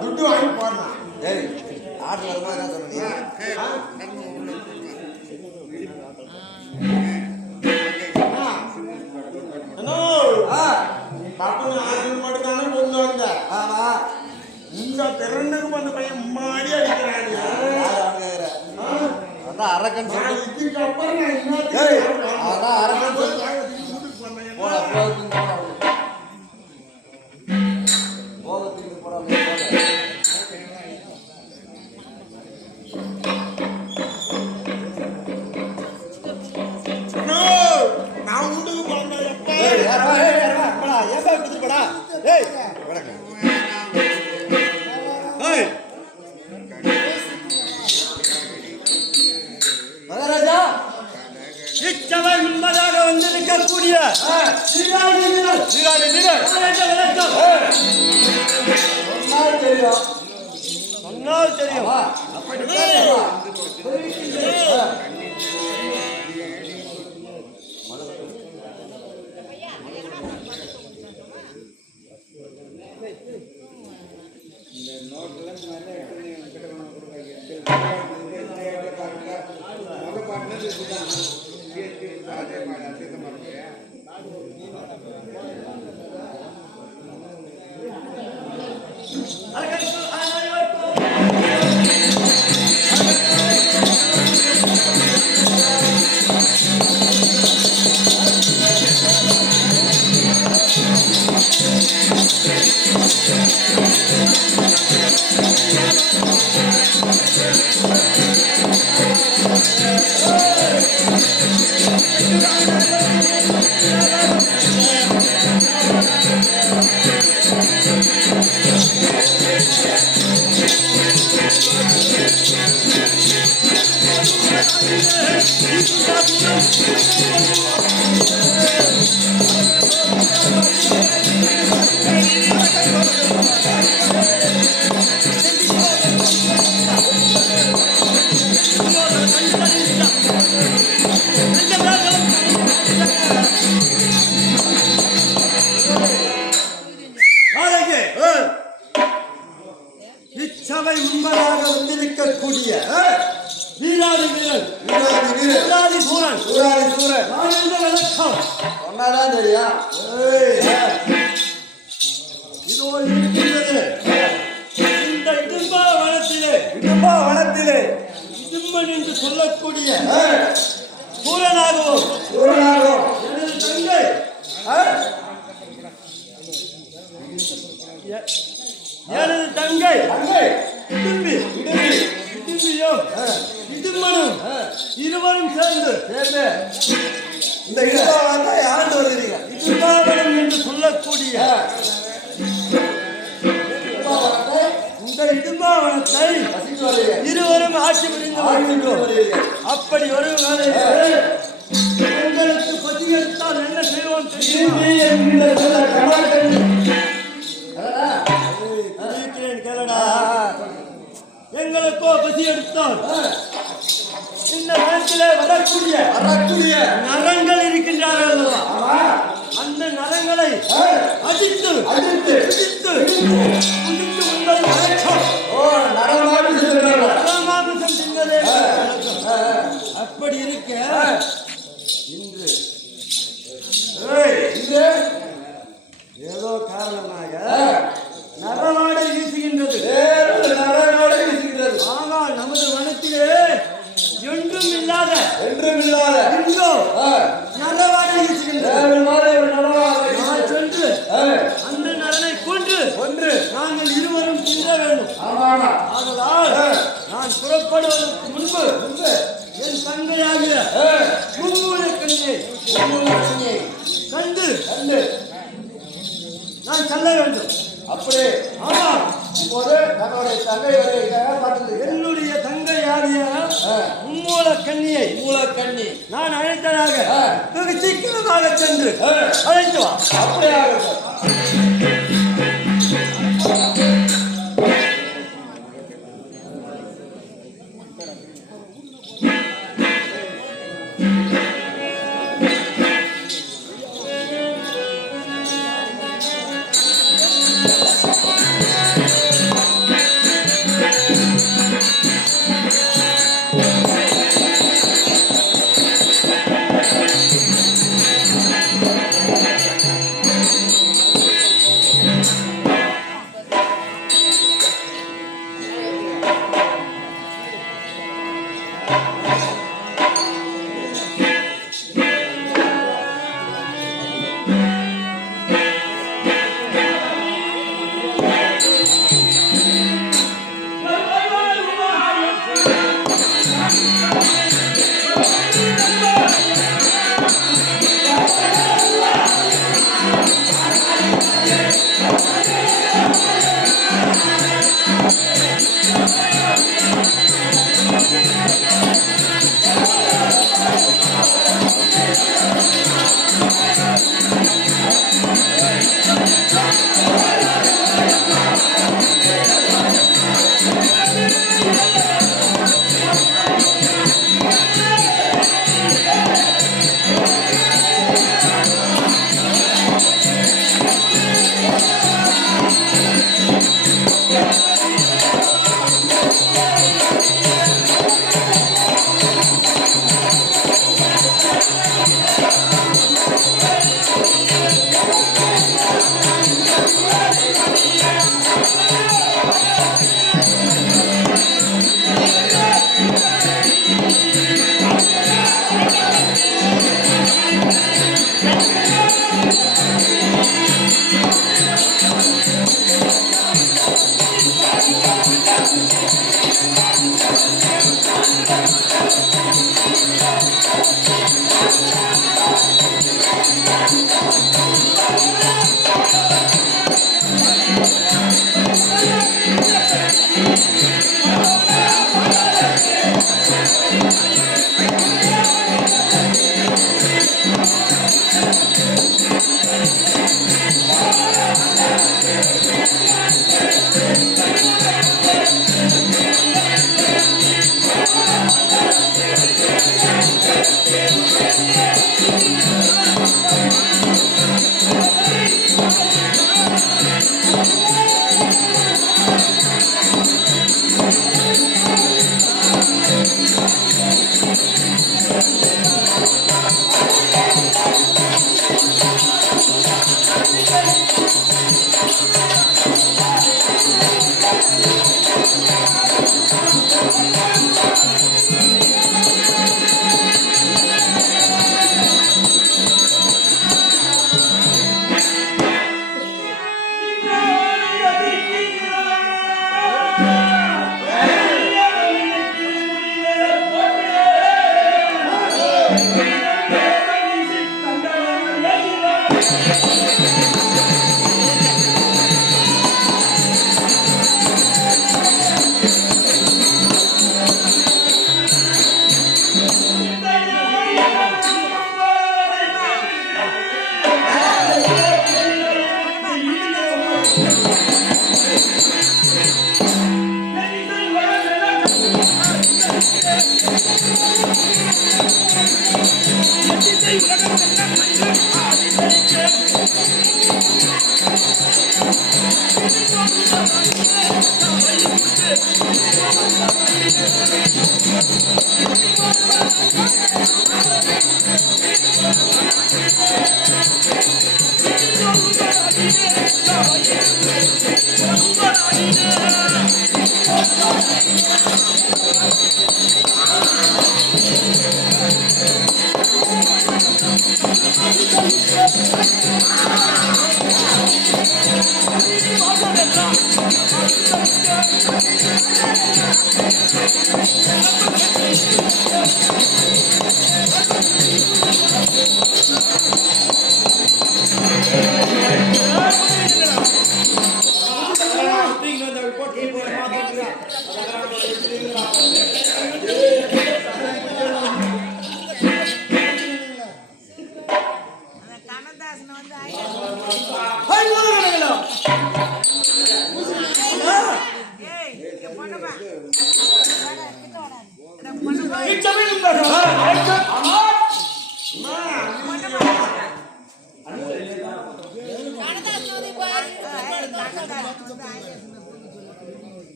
துட்டு வாங்கி போடலாம். ஏய் ஆட்டு வருமா என்ன சொல்றீங்க? ஆமா இந்த பிறனுக்கு அந்த பையன் மாடி அடிக்கிறாங்க. அதான் அரக்கன் சொல்லி இதுக்கப்புறம் அதான் அரக்கன் சொல்லி நான் வீட்டுக்கு போனேன். மகாராஜா இச்சவை உண்மையாக வந்திருக்கக்கூடிய சொன்னால் தெரியும். இச்சபை உண்மையாக வந்திருக்கக்கூடிய வீராதி வீரன் வீராதி சூரன் சொன்னாதான் தெரியா இதோ இருக்கின்றது இந்த இடும்பாவனத்திலே இடும்பன் என்று சொல்லக்கூடிய சூரனாகவும் எனது தங்கை எனது தங்கை இடும்பியும் இடும்பனும் இருவரும் சேர்ந்து இந்த இடும்பாவனத்தை ஆண்டு வருகிறீங்க. இடும்பாவனம் என்று சொல்லக்கூடிய இந்த இடும்பாவனத்தை இருவரும் ஆட்சி புரிந்து வருகின்றோம். அப்படி வரும் வேளையில் உங்களுக்கு பதி எடுத்தால் என்ன செய்வோம் தெரியுமா? கேளடா. எங்களுக்கோ பசி எடுத்தால் இந்த நேரத்திலே வரக்கூடிய நரங்கள் இருக்கின்றார்கள் அல்லவா, அந்த நரங்களை அடித்து உங்கள் நரமாமிசம் தின்னதே. அப்படி இருக்க இன்று ஏதோ காரணமாக நரவாடை வீசுகின்றது. ஆனால் நமது வனத்திலே என்றும் இல்லாத இன்றோ நரவாடை வீசுகின்றது. நான் சென்று அந்த நரனை கொன்று நாங்கள் இருவரும் தின்ற வேண்டும். ஆதலால் நான் புறப்படுவதற்கு முன்பு என் தங்கையாகிய மும்மூல கண்ணியை கண்டு நான் செல்ல வேண்டும். அப்படியே ஆமா, இப்போது தன்னுடைய என்னுடைய தங்கையாகிய மும்மூல கண்ணியை நான் அழைத்ததாக வெகு சீக்கிரமாக சென்று அழைத்து வா. அப்படியே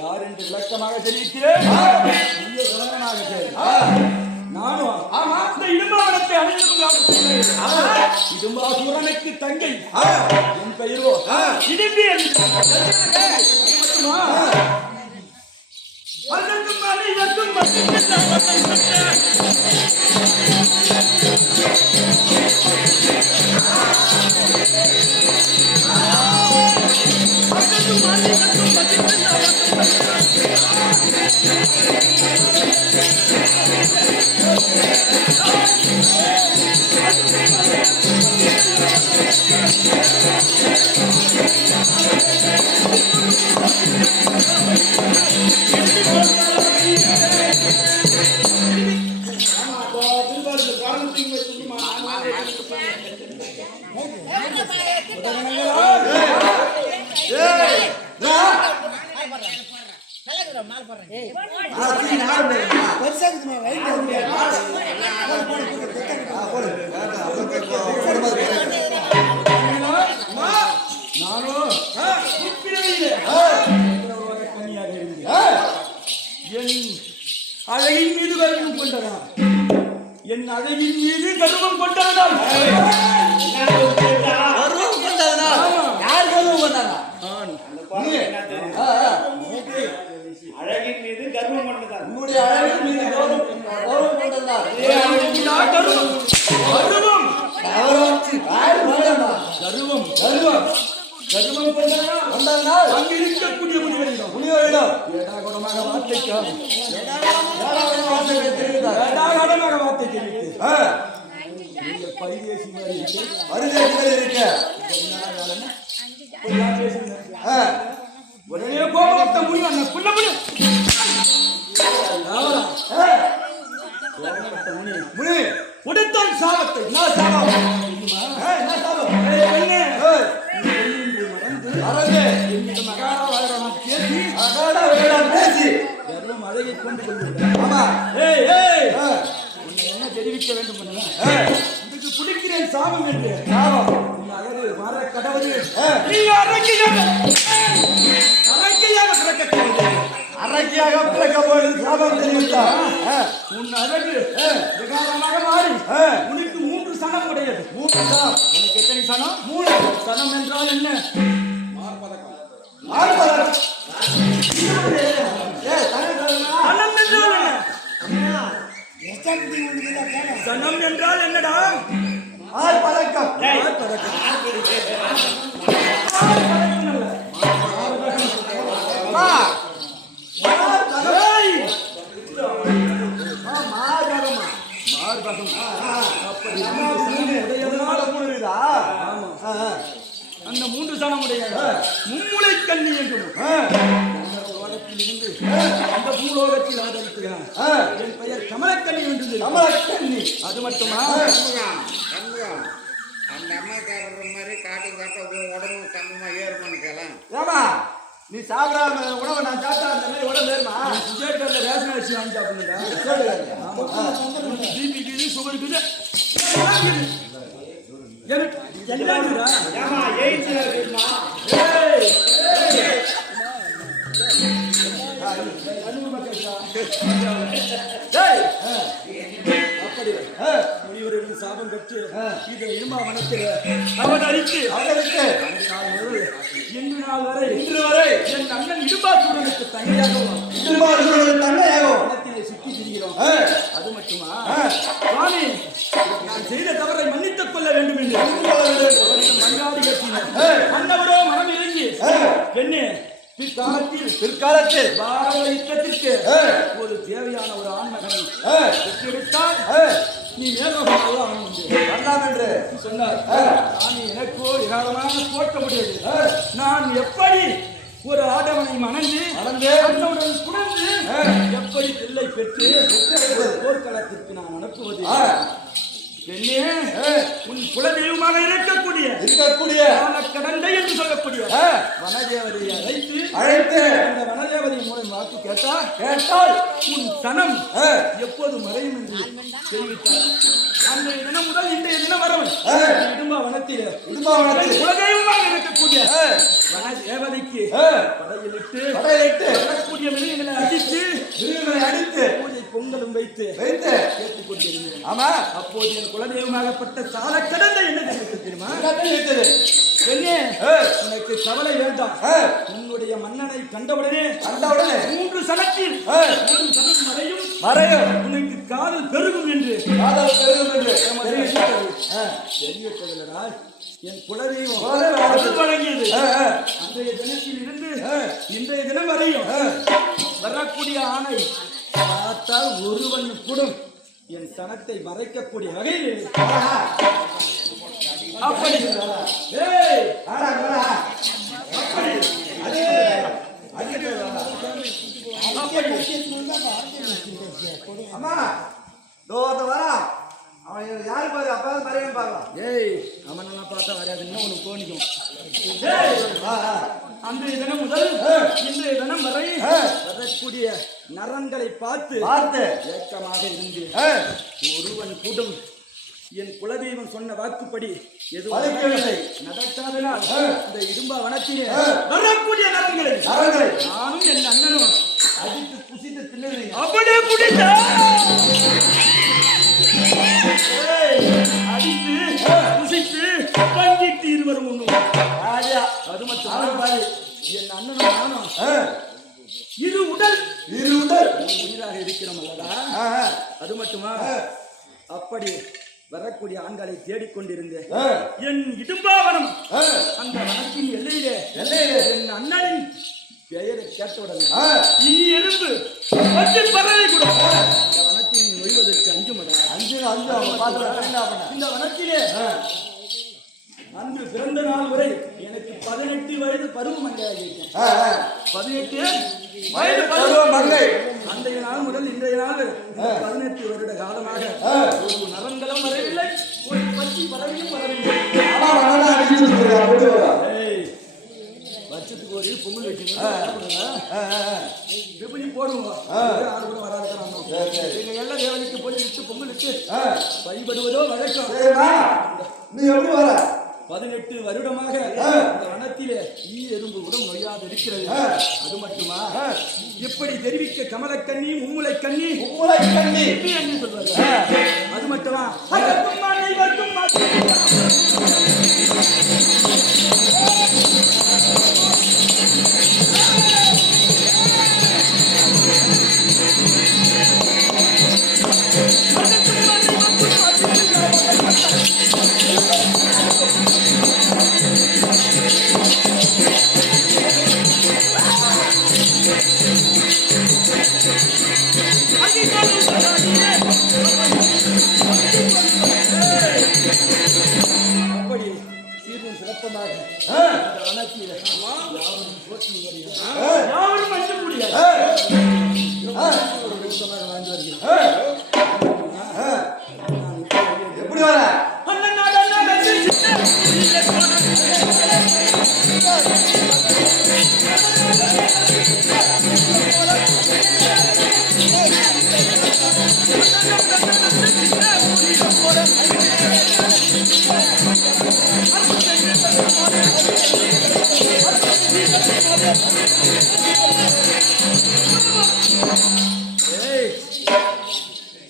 யார் என்று விளக்கமாக தெரிவிக்கிறேன். நானும் இந்த இடும்பாவனத்தை இடும்பாசூரனுக்கு தங்கை. என் பெயரோ இடும்பி என்று. அதற்கும் மேலே இதற்கும் என் அழகின் மீது கர்வம் கொண்டவனால் கர்வம் கொண்டதனால் யார் கர்வம் கொண்டாங்க? நீ. அழகின் மீது கர்வம் கொண்டதால் உன்னுடைய அழகின் மீது கர்வம் கொண்டதனால் கர்வம் கர்வம் யார் கொண்டாங்க? கர்வம் கர்வம் கர்வம் கொண்டதனால் அங்கு இருக்கக்கூடிய முனிவரிடம் முனிவரிடம் ஏடாகுடமாக வார்த்தைக்கு தெரிவித்தார். ஏடாகுடமாக வார்த்தை தெரிவித்து ஆ, நீங்கள் பரிதேசி மாதிரி இருக்கு. பரிதேசிகள் இருக்க. கொஞ்ச நாள் பேசுங்க. ஆ, உடனே கோபத்தை முடியும் அந்த புள்ள முடியும் ஆ, முனி முனி உடைத்தான் சாபத்தை என்ன சாபம்? என்ன சாபம்? பெண்ணே ஏய், மறந்து என்னிடம் மகாரா வாழறான் பேசி அகாடா வேளாண் பேசி. கர்வம் அழகை கொண்டு கொள்கிறார். ஆமா. ஏய் ஏய் ஆ, உன்னை என்ன தெரிவிக்க வேண்டும் பண்ணலாம் ஆ, இதுக்கு குடிக்கிறேன் சாபம் என்று சாபம். உன் அழகு மாற கடவுள் ஆ, நீ அரக்கையாக பிறக்க அரக்கியாக பிறக்க போது சாபம் தெரிவித்தார். ஆ, உன் அழகு விகாரமாக மாறி ஆ, உனக்கு 3 சனம் உடையது. 3 சாபம். உனக்கு எத்தனை சனம்? 3 சனம் என்றால் என்ன? ஆர்ப்பதம். ஏய், தனி தனனா? சனம் என்றால் என்ன? சனம் என்றால் என்னடா? ஆர்ப்பதக்கம். ஆர்ப்பதக்கம். அம்மா, ஆர்ப்பதம். ஏய்! மார்பகமா? மார்பகம். அப்படி அம்மா, 3 சனம் உடையதனால் இருக்குதா? ஆமா. ஆ, ஆ, அந்த 3 சனம் உடைய மும்முளை கண்ணி என்றும் ஆ, உலகத்திலிருந்து அந்த பூலோகத்தில் அவதரிக்கிறான். ஆ, என் பெயர் கமலக்கண்ணி என்று கமலக்கண்ணி. அது மட்டுமா? அந்த அம்மா சாப்பிட்ற மாதிரி காட்டு சாப்பிட்டா உடம்பு சமமா ஏறுமான்னு கேளேன். ஏமா, நீ சாப்பிடாம உணவை நான் சாப்பிட்டா அந்த மாதிரி உடம்பு ஏறுமா? சுஜேட்டர்ல ரேஷன் அரிசி வாங்கி சாப்பிடுங்கடா. பிபி இருக்குது, சுகர் இருக்குது. எனக்கு என்னடா? ஏமா எய்ட்ஸ் இருக்குமா? ஏய்! அனுபவமா கேட்கிறா. ஏய்! அப்படி முனிவரின் சாபம் பெற்று இதை இடுமா வனத்தில் அவன் அழித்து அவர்களுக்கு இன்று நாள் வரை என் அண்ணன் இடும்பாசூரனுக்கு தங்கையாகவும் திருமாவளவன் தந்தையாகும். வனத்திலே சுற்றி திரிகிறோம். ஆ, அது மட்டுமா? ஆ, சுவாமி, நான் செய்த தவறை மன்னித்துக் கொள்ள வேண்டும் என்று அவரிடம் மன்றாடி கட்டினார். அன்னவரோ மனம் இறங்கி பெண்ணே, பிற்காலத்தில் பாரத யுத்தத்திற்கு ஒரு தேவையான ஒரு ஆண்மகனை பெற்றெடுத்தால் நீ நேர்வகமாக அவன் உண்டு வரலாம் என்று சொன்னார். நான் எனக்கோ ஏராளமான தோற்க முடியாது. நான் எப்படி ஒரு ஆடவனை மணந்து அண்ணனுடன் குழந்து எப்படி பிள்ளை பெற்று போர்க்களத்திற்கு நான் அனுப்புவது? பெண்ணே, உன் குலதெய்வமாக இருக்கக்கூடிய கடந்தை என்று சொல்லக்கூடிய வனதேவதையை அழைத்து அந்த வனதேவதை மூலம் வாக்கு கேட்டால் உன் சனம் எப்போது மறையும் என்று தெரிவித்தார். அன்றைய தினம் முதல் இன்றைய தினம் வரவன் இடும்பா வனத்தில் குலதெய்வமாக இருக்கக்கூடிய வனதேவதைக்கு படையிலிட்டு வரக்கூடிய மிருகங்களை அடித்து பூஜை பொங்கலும் வைத்து கேட்டுக் கொண்டிருந்தேன். ஆமா, அப்போது என் குலதெய்வமாகப்பட்ட சால கடந்தை என்ன தெரியுமா? பெண்ணே, உனக்கு கவலை வேண்டாம். உன்னுடைய மன்னனை கண்டவுடனே 3 சனத்தில் 3 சனம் மறையும் உனக்கு காதல் பெருகும் என்று தெரியவிட்டதில்லடா. என் குலதெய்வம் அருள் வழங்கியது. அன்றைய தினத்தில் இருந்து இன்றைய தினம் வரையும் வரக்கூடிய ஆணை பார்த்தால் ஒருவன் கூட என் சனத்தை மறைக்கக்கூடிய வகையில் அப்படி ஏய், அம்மா வரா அவன் யாரு பாரு அப்ப மறையும் பார்க்கலாம். ஏய், அவனெல்லாம் பார்த்தா வராதுன்னு உனக்கு தோணிக்கும். அன்றைய தினம் முதல் இன்றைய தினம் வரை வரக்கூடிய நரன்களை பார்த்து ஏக்கமாக இருந்து ஒருவன் கூடும் என் குலதெய்வம் சொன்ன வாக்குப்படி எதுவும் நடக்காதனால் இந்த இடும்பா வனத்திலே வரக்கூடிய நரன்களை நானும் என் அண்ணனும் அடித்து புசித்து தின்னு அப்படியே பிடித்த இரு உடல் உயிராக இருக்கிறோம் அல்லடா. ஆ. அது மட்டுமா, அப்படி வரக்கூடிய ஆண்களை தேடிக்கொண்டிருந்தேன். என் இடும்பாவனம் அந்த வனத்தின் எல்லையிலே என் அண்ணனின் பெயரை கேட்டவுடனே இனி எறும்பு பறவை கூட இந்த வனத்தில் நுழைவதற்கு அஞ்சுமடா. இந்த வனத்திலே அன்று பிறந்த நாள் வரை எனக்கு 18 வயது பருவ மங்கையாகிவிட்டேன். 18 வயது பருவ மங்கை. அன்றைய நாள் முதல் இன்றைய நாள் வரை 18 வருட காலமாக ஒரு நரங்களும் வரவில்லை, ஒரு பச்சி பறவையும் வரவில்லை. வருஷத்துக்கு ஒரு பொங்கல் வைக்கணும், விபணி போடுவோம். ஆறு கூட வராது. எங்க எல்லா தேவனுக்கு போய் விட்டு பொங்கலுக்கு வழிபடுவதோ வழக்கம். நீ எப்படி வர? 18 வருடமாக இந்த வனத்திலே ஈ எறும்பு கூட நொய்யாது இருக்கிறது. அது மட்டுமா, இப்படி தெரிவிக்க கமலக்கண்ணி மும்முலை கண்ணி என்று சொல்வார்கள். அது மட்டுமா, அப்படி சீரும் சிறப்பமாக இந்த வனத்திலே யாரும் போற்றி வருகிறார், யாரும் அஞ்ச முடியாது. வாழ்ந்து வருகிறேன். எப்படி வர?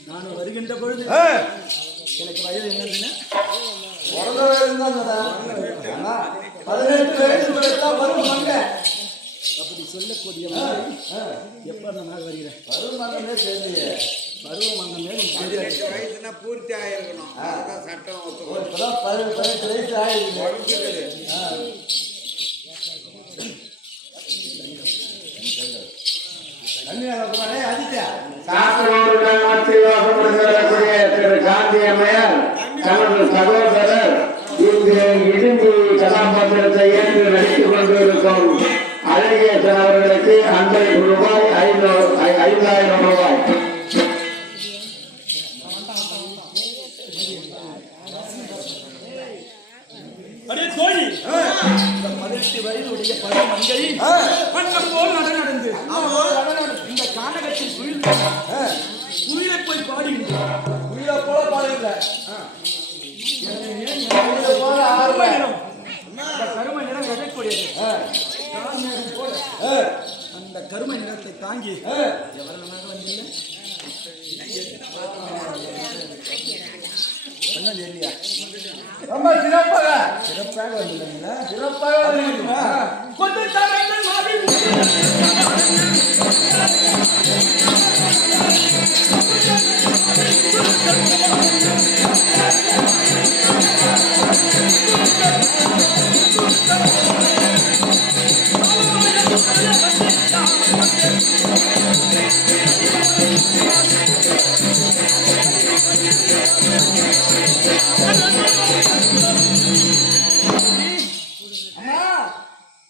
நான் வருகின்ற பொழுது எனக்கு வயது என்னதுன்னு 18 வயது பருவ மங்கை. அப்படி சொல்லக்கூடிய எப்ப நான் வருகிறேன் பருவமங்கமே தெரியலையே. பருவமங்கமே வயசுனா பூர்த்தி ஆயிருக்கணும், அதுதான் சட்டம் ஒத்துக்கணும். இப்பதான் 18 வயசு ஆயிடுச்சு. திரு காந்தி அம்மையார் தனது சகோதரர் இங்கு இடிஞ்சி கதாபாத்திரத்தை ஏற்று நடித்துக் கொண்டிருக்கும் அழகேசன் அவர்களுக்கு ரூபாய் 5000 ரூபாய். அடே தோழி, 18 வயதுடைய பருவ மங்கை வண்ணம் போல் நடந்து இந்த கானகத்தில் குயிலை போய் பாடுகின்றார். உயிரை போல பாருங்க. கரும நிறம் எழக்கூடியது. அந்த கரும நிறத்தை தாங்கி எவ்வளவு வந்தீங்க? ரொம்ப சிறப்பாக வந்துள்ளீங்களா? சிறப்பாக கொஞ்சம் தரங்கள் மாறி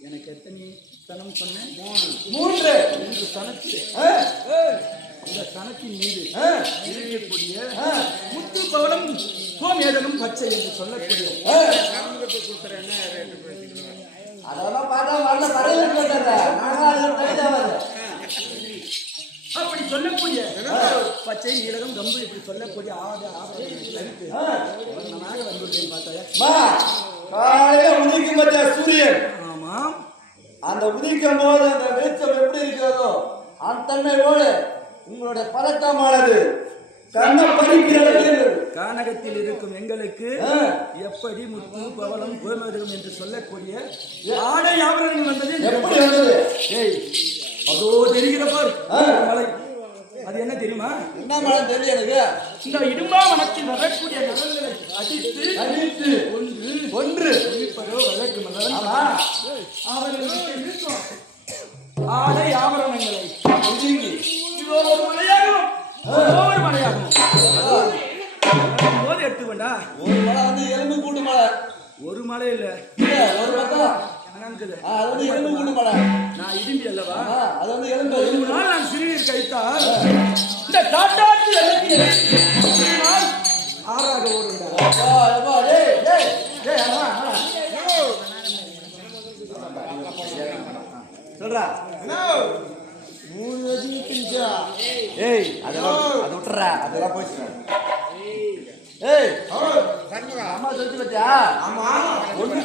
எனக்கு எத்தனை ஸ்தனம் சொன்னேன்? 3 ஸ்தனத்தில் இந்த ஸ்தனத்தின் மீது இருக்கக்கூடிய முத்து பவளம் கோமேதனும் பச்சை என்று சொல்லக்கூடிய அதெல்லாம் பார்த்தா வரல பரவாயில்ல போட்டுறேன். அப்படி சொல்லக்கூடிய பச்சை நீலகம் கம்பு இப்படி சொல்லக்கூடிய ஆவணமாக வந்துள்ளேன் பார்த்தாயா? காலையில உதிக்கும் பத்தியா சூரியன். ஆமாம். அந்த உதிக்கும் போது அந்த வெளிச்சம் எப்படி இருக்கிறதோ அந்த தன்மையோடு உங்களுடைய பதட்டமானது கண்ணை பறிக்கிறது. கானகத்தில் இருக்கும் எங்களுக்கு எப்படி முத்து பவளம் கோமேதகம் என்று சொல்லக்கூடிய ஆடை ஆபரணங்கள் வந்தது எப்படி வந்தது? ஏய், அதோ தெரிகிற பார் மலை, அது என்ன தெரியுமா? என்ன மழை தெரியல எனக்கு. இந்த இடும்பா மனத்தில் வரக்கூடிய நகங்களை அடித்து ஒன்று ஒழிப்பதோ வழக்குமல்ல. அவர்களுக்கு இருக்கும் ஆடை ஆபரணங்களை இதோ ஒரு மலையாகும், ஒரு மலையாகும். போது எடுத்துக்கொண்டா. ஒரு மழை வந்து எலும்பு கூட்டு மழை. ஒரு மலை இல்ல, ஒரு பக்கம் அது வந்து எலும்பு கூட்டு மழை. நான் இடிம்பி அல்லவா? அது வந்து எலும்பு ஒரு நாள் நான் சிறுநீர் கழித்தால் இந்த காட்டாற்று வெள்ளத்தில் ஆறாக ஓடுண்டா. சொல்றா. மூணு வயசு தின்ச்சா. ஏய், அதெல்லாம் அது விட்டுறா, அதெல்லாம் போயிடுச்சு. ஏய், அம்மா சொல்லிட்டு பத்தியா? ஆமா. ஒண்ணு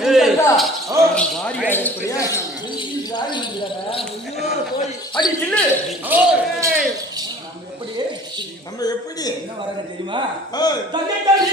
அடி சில்லு. நம்ம எப்படி என்ன வராங்க தெரியுமா? ஏய், தங்கத்தால்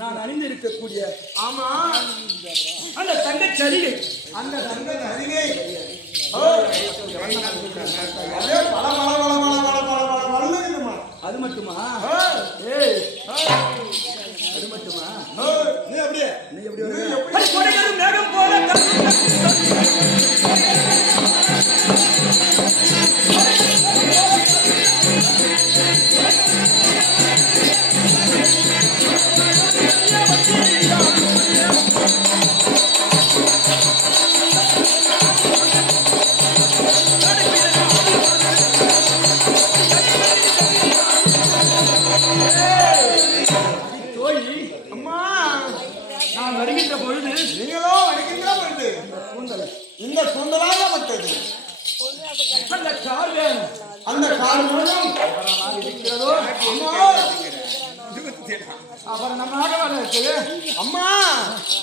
நான் அணிந்திருக்கக்கூடிய ஆமா. அந்த தங்கச் சரிகை, அந்த தங்க அருகே அதே பல பல பல பல பல பல பல பல்லுமா. அது மட்டுமா? ஏய், அது மட்டுமா? நீ அப்படியே நீ எப்படி நீ வருவ? எப்படி அடி கொடைகளும் மேகம் போல தோழி, அம்மா நான் வருகின்ற பொழுது நீங்களோ அடிக்கின்ற பொழுது இந்த சுந்தராகப்பட்டது அந்த கார் வேணும், அந்த கால் மூலம் இருக்கிறதோ அம்மா ஆபரணமாக வர இருக்குது. அம்மா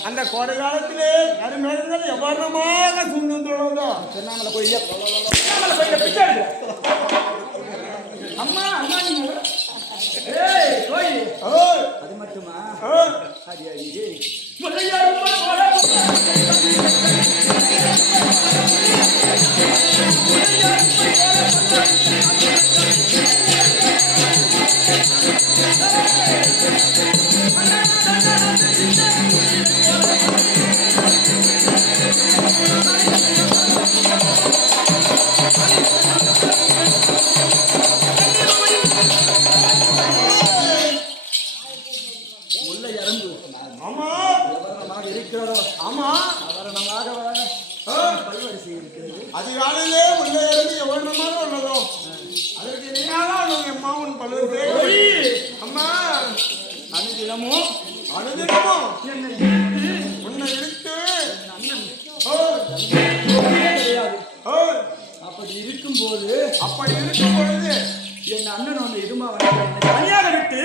அந்த கோடை காலத்திலே கருமேகங்கள் எவ்வளமாக சுந்தரதோ திருவண்ணாமலை கோயில பிச்சை எடுக்க. அம்மா அம்மா நீங்க ஏய் கோயில் அது மட்டுமா? அடி அடி முல்லையாரும் போல முல்லை அரும்பு ஆமா ஆபரணமாக இருக்கிறதோ ஆமா ஆபரணமாக வர பல்வரிசை இருக்கிறது. அதிகாலையிலே உள்ளே எவ்வளமாக உள்ளதோ அதற்கு நீனாக அம்மா உன் பல்வேறு ஓய், அம்மா அனுதினமும் அனுதினமும் என்னை இழுத்து உன்னை இழுத்து அண்ணன் கிடையாது. அப்படி இருக்கும்போது அப்படி இருக்கும் பொழுது என் அண்ணன் வந்து இதுமா வந்து என்னை தனியாக விட்டு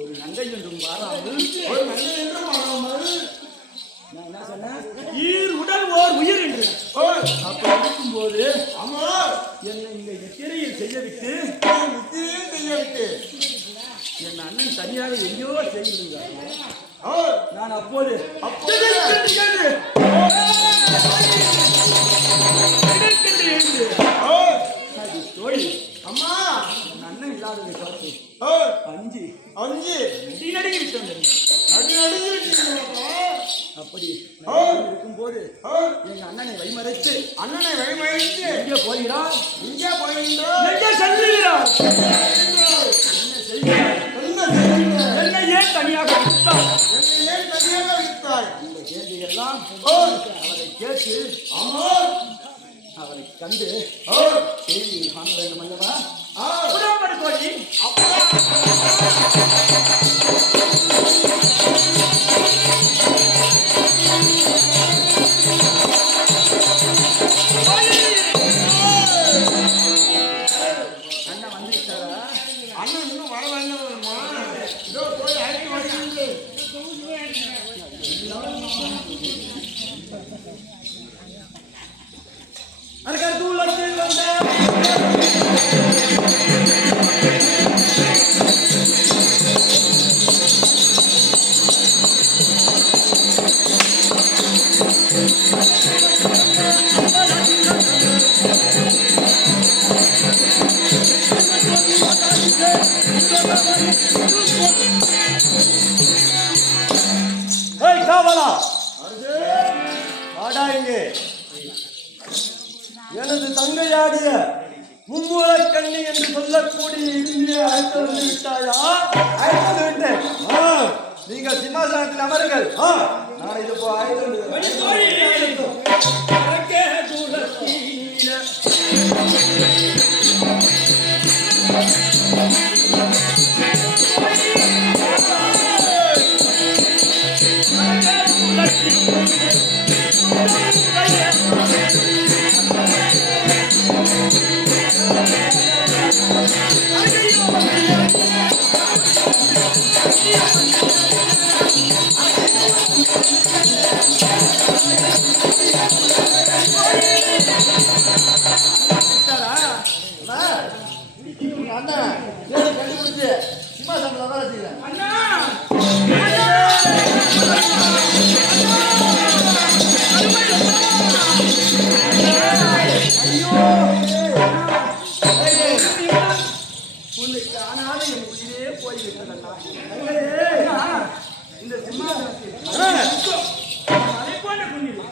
ஒரு நங்கை என்றும் வாராமல் ஒரு நல்ல என்று மாறாமல் நான் என்ன சொன்னேன்? ஈர் உடல் ஓர் உயிர் என்று. அப்படி இருக்கும்போது அம்மா என்னை இங்க நித்திரையில் செய்ய விட்டு நித்திரையே செய்ய விட்டு என் அண்ணன் தனியாக எங்கேயோ செய்கிறார். ஓ நான் அப்போது தோழி அம்மா என் அண்ணன் இல்லாததை பார்த்து அஞ்சு அஞ்சு நடுங்கி விட்டேன். நடு நடுங்கி விட்டீங்களா? அப்படி இருக்கும்போது எங்க அண்ணனை வழிமறைத்து அண்ணனை வழிமறித்து எங்கே போகிறார்? இங்கே போகின்றோம். எங்கே செல்கிறார்? என்ன செய்கிறார்? என்னை ஏன் தனியாக விட்டார்? என்னை ஏன் தனியாக விட்டாய்? இந்த கேள்வியெல்லாம் அவரை கேட்டு அம்மா அவரை கண்டு செய்தி காண வேண்டும் அல்லவா? ஆ புறப்படு தோழி. அப்பா ஓய் ஏய் காவலா வாடா இங்கே. எனது தங்கையாடிய மும்மூலக்கண்ணி என்று சொல்லக்கூடிய இந்திய அழைத்து வந்து விட்டாயா? அழைத்து விட்டேன். நீங்கள் சிம்மாசனத்தில் அமருங்கள். நான் இது போ அழைத்து கண்டுபிடிச்சு சிம்மாசனத்தில் உட்கார வச்சுக்கிறேன். உன்னைக்கு ஆனாலும் என் உயிரே போய்விட்டதா? இந்த சிம்மாசனத்தில் அழைப்பான புண்ணியம்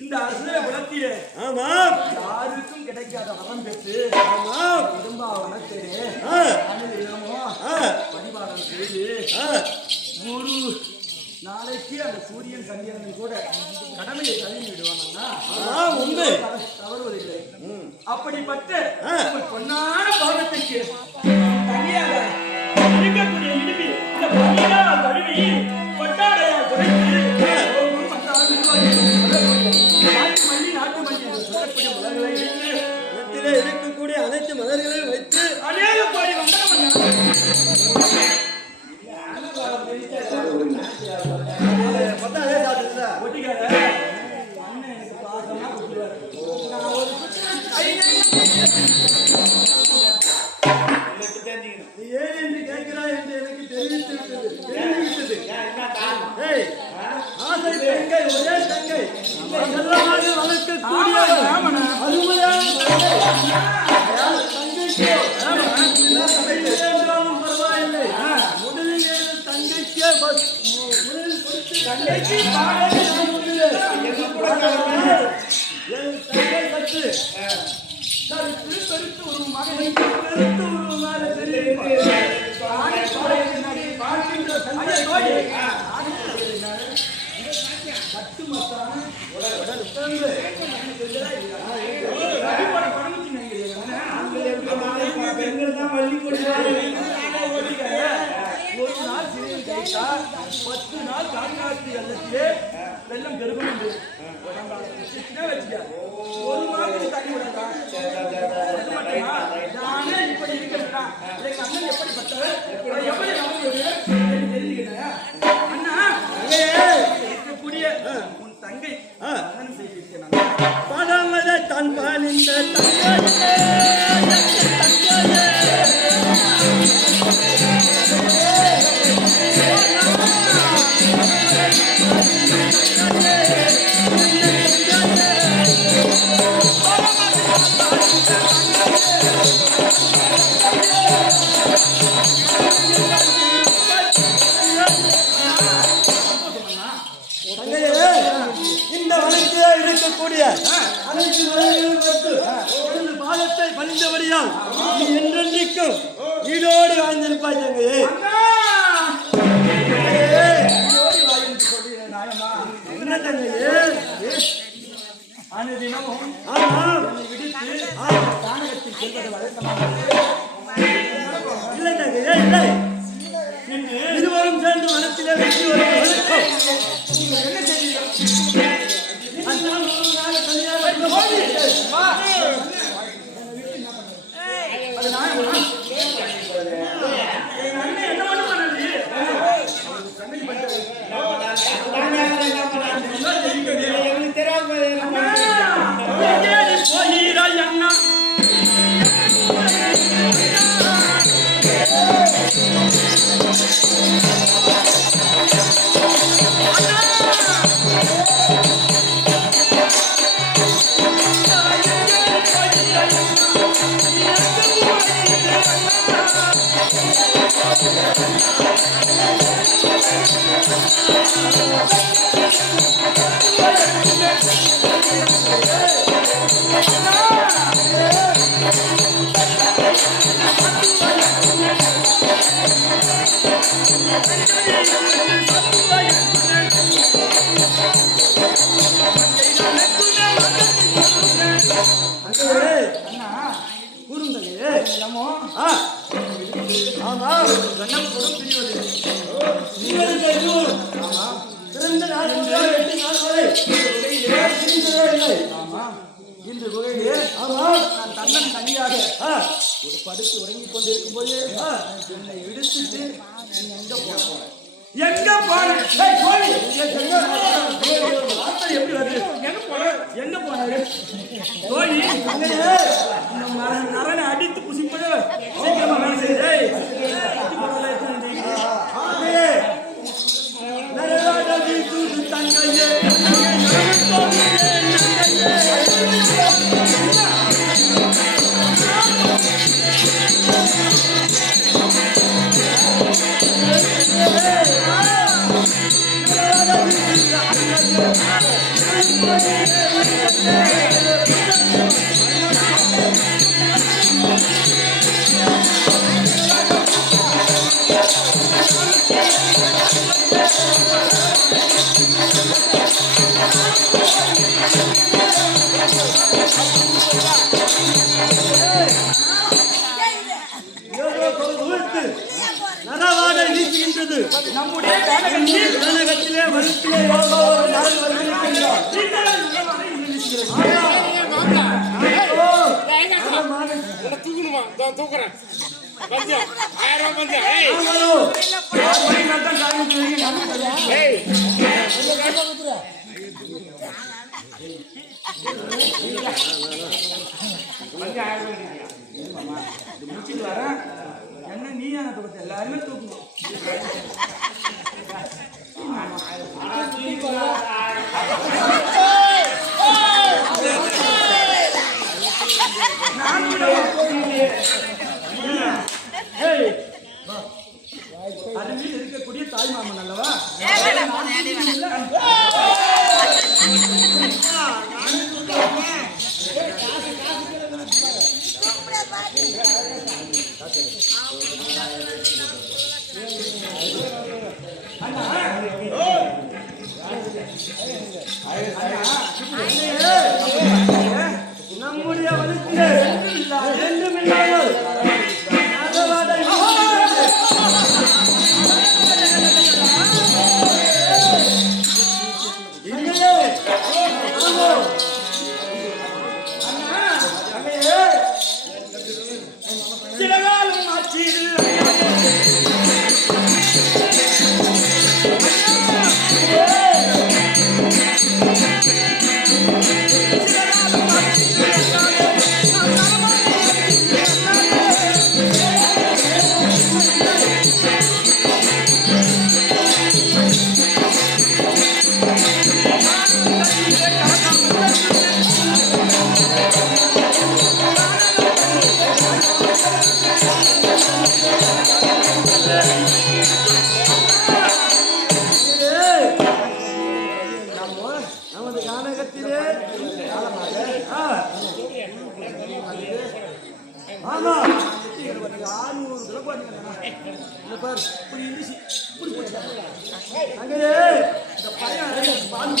இந்த அசுர குலத்திலே யாருக்கும் கிடைக்காத வரம் பெற்று திரும்பாவனத்திலே பரிபாலனம் செய்து ஒரு நாளைக்கு அந்த சூரியன் சந்திரன் கூட கடமையை தழுவி விடுவானா? தவறுவதில்லை. அப்படிப்பட்ட பொன்னான பாவத்திற்கு தனியாக இருக்கக்கூடிய இடுப்பி இந்த பொன்னான தழுவி கொண்டாடையா குறைத்து நாட்டு மல்லி என்று சொல்லக்கூடிய மலர்களை வைத்து இருக்கக்கூடிய அனைத்து மலர்களையும் வைத்து அநேக கோடி ஏன் என்று கேட்கிறாய் என்று எனக்கு தெரிவித்துவிட்டது. ஆசை தங்கை ஒரே தங்கை வளர்க்கக்கூடியவர் பரவாயில்லை. முதலில் தங்கைக்கே தங்கைக்கு தங்கை கற்று பெருத்து ஒரு மகனை பெருத்து உருவமாக ஒரு நாள் சிறையில் கிடைத்தால் 10 நாள் காக்காட்சி வெள்ளத்திலே வெள்ளம் பெருகும் என்று வச்சுக்க ஒரு மாதத்துக்கு தண்ணி விடலாம். நானே இப்படி இருக்கிறேன். எங்க அண்ணன் எப்படிப்பட்டவர் எப்படி தெரிஞ்சுக்கிறேன். அண்ணா இருக்கக்கூடிய உன் தங்கை மகன் செய்திருக்கேன். பழமதை தன் பாலிந்த இந்த வழக்கிலே இருக்கக்கூடிய அனைத்து பாதத்தை பணிந்தபடியால் நீ என்றென்றைக்கும் ஈடோடு வாழ்ந்திருப்பாய். வருகிறாய் தங்கையே. அண்ணா! ஓடி வா என்று சொல்கிறேன் நாயம்மா. என்ன தங்கையே? அனுதினமும் ஆமாம். என்னை விடுத்து தானகத்தில் செல்வது வழக்கமாக இல்லை தங்கையே, இல்லை. இருவரும் சேர்ந்து வனத்திலே வெற்றி வருவது வழக்கம். என்ன செய்வீர்கள்? அதான் ஒரு நாள் கல்யாணம் போய் வா. அது நாயம்மா. எங்க அண்ணன் என்ன பண்ணுவானே? கண்ணகி பண்றது. எனக்கு தெரியாது அண்ணா! எங்கே போகிறாய் அண்ணா? கூறுந்தலையே. என்னமோ ஆமாம். கண்ணப்படும் பிரிவது. உங்களுக்கு எல்லோரும் பிறந்த நாள் முதல் 8 நாள் வரை பிரிந்ததே இல்லை. ஆமா. இன்று குகையிலே ஆமாம். நான் தன்னன் தனியாக ஆ, ஒரு படுத்து உறங்கிக் கொண்டிருக்கும் போது என்னை இடிச்சிட்டு நீ எங்க போன? எங்க போன? ஏய், போடி. வார்த்தை எப்படி வருது? எங்க போனாரு? தோழி, இந்த நரனை அடித்து புசிப்பது சீக்கிரமா வேலை செய்யுது. ஏய், கத்தி போடுறதுல எத்தனை செய்யுது? ஆமே. நரராஜி தூது தங்கையே. நரவாடை வீசுகின்றது. நம்முடைய கானகத்தில் கானகத்திலே வனத்திலே யோகா ஒரு நாள் வந்திருக்கின்றார். தூக்கணுமா தூக்குறேன் பஞ்சம் 1000 ரூபாய் பஞ்சம் ஏய் முடிச்சுட்டு வரேன். என்ன நீயான தூக்கத்தை எல்லாருமே தூக்கணும். அருகில் இருக்கக்கூடிய தாய்மாமன் அல்லவா? நம்முடைய வனத்திலே என்றுமில்லாமல் நரவாடை இல்லையே. ஆமாம். சிலகாலம் ஆட்சியில் நமது கானகத்திலே ஆமா 600 கிலோ இந்த பாரு இப்படி இருந்துச்சு இப்படி போச்சு தங்கையே இந்த பையன் பால்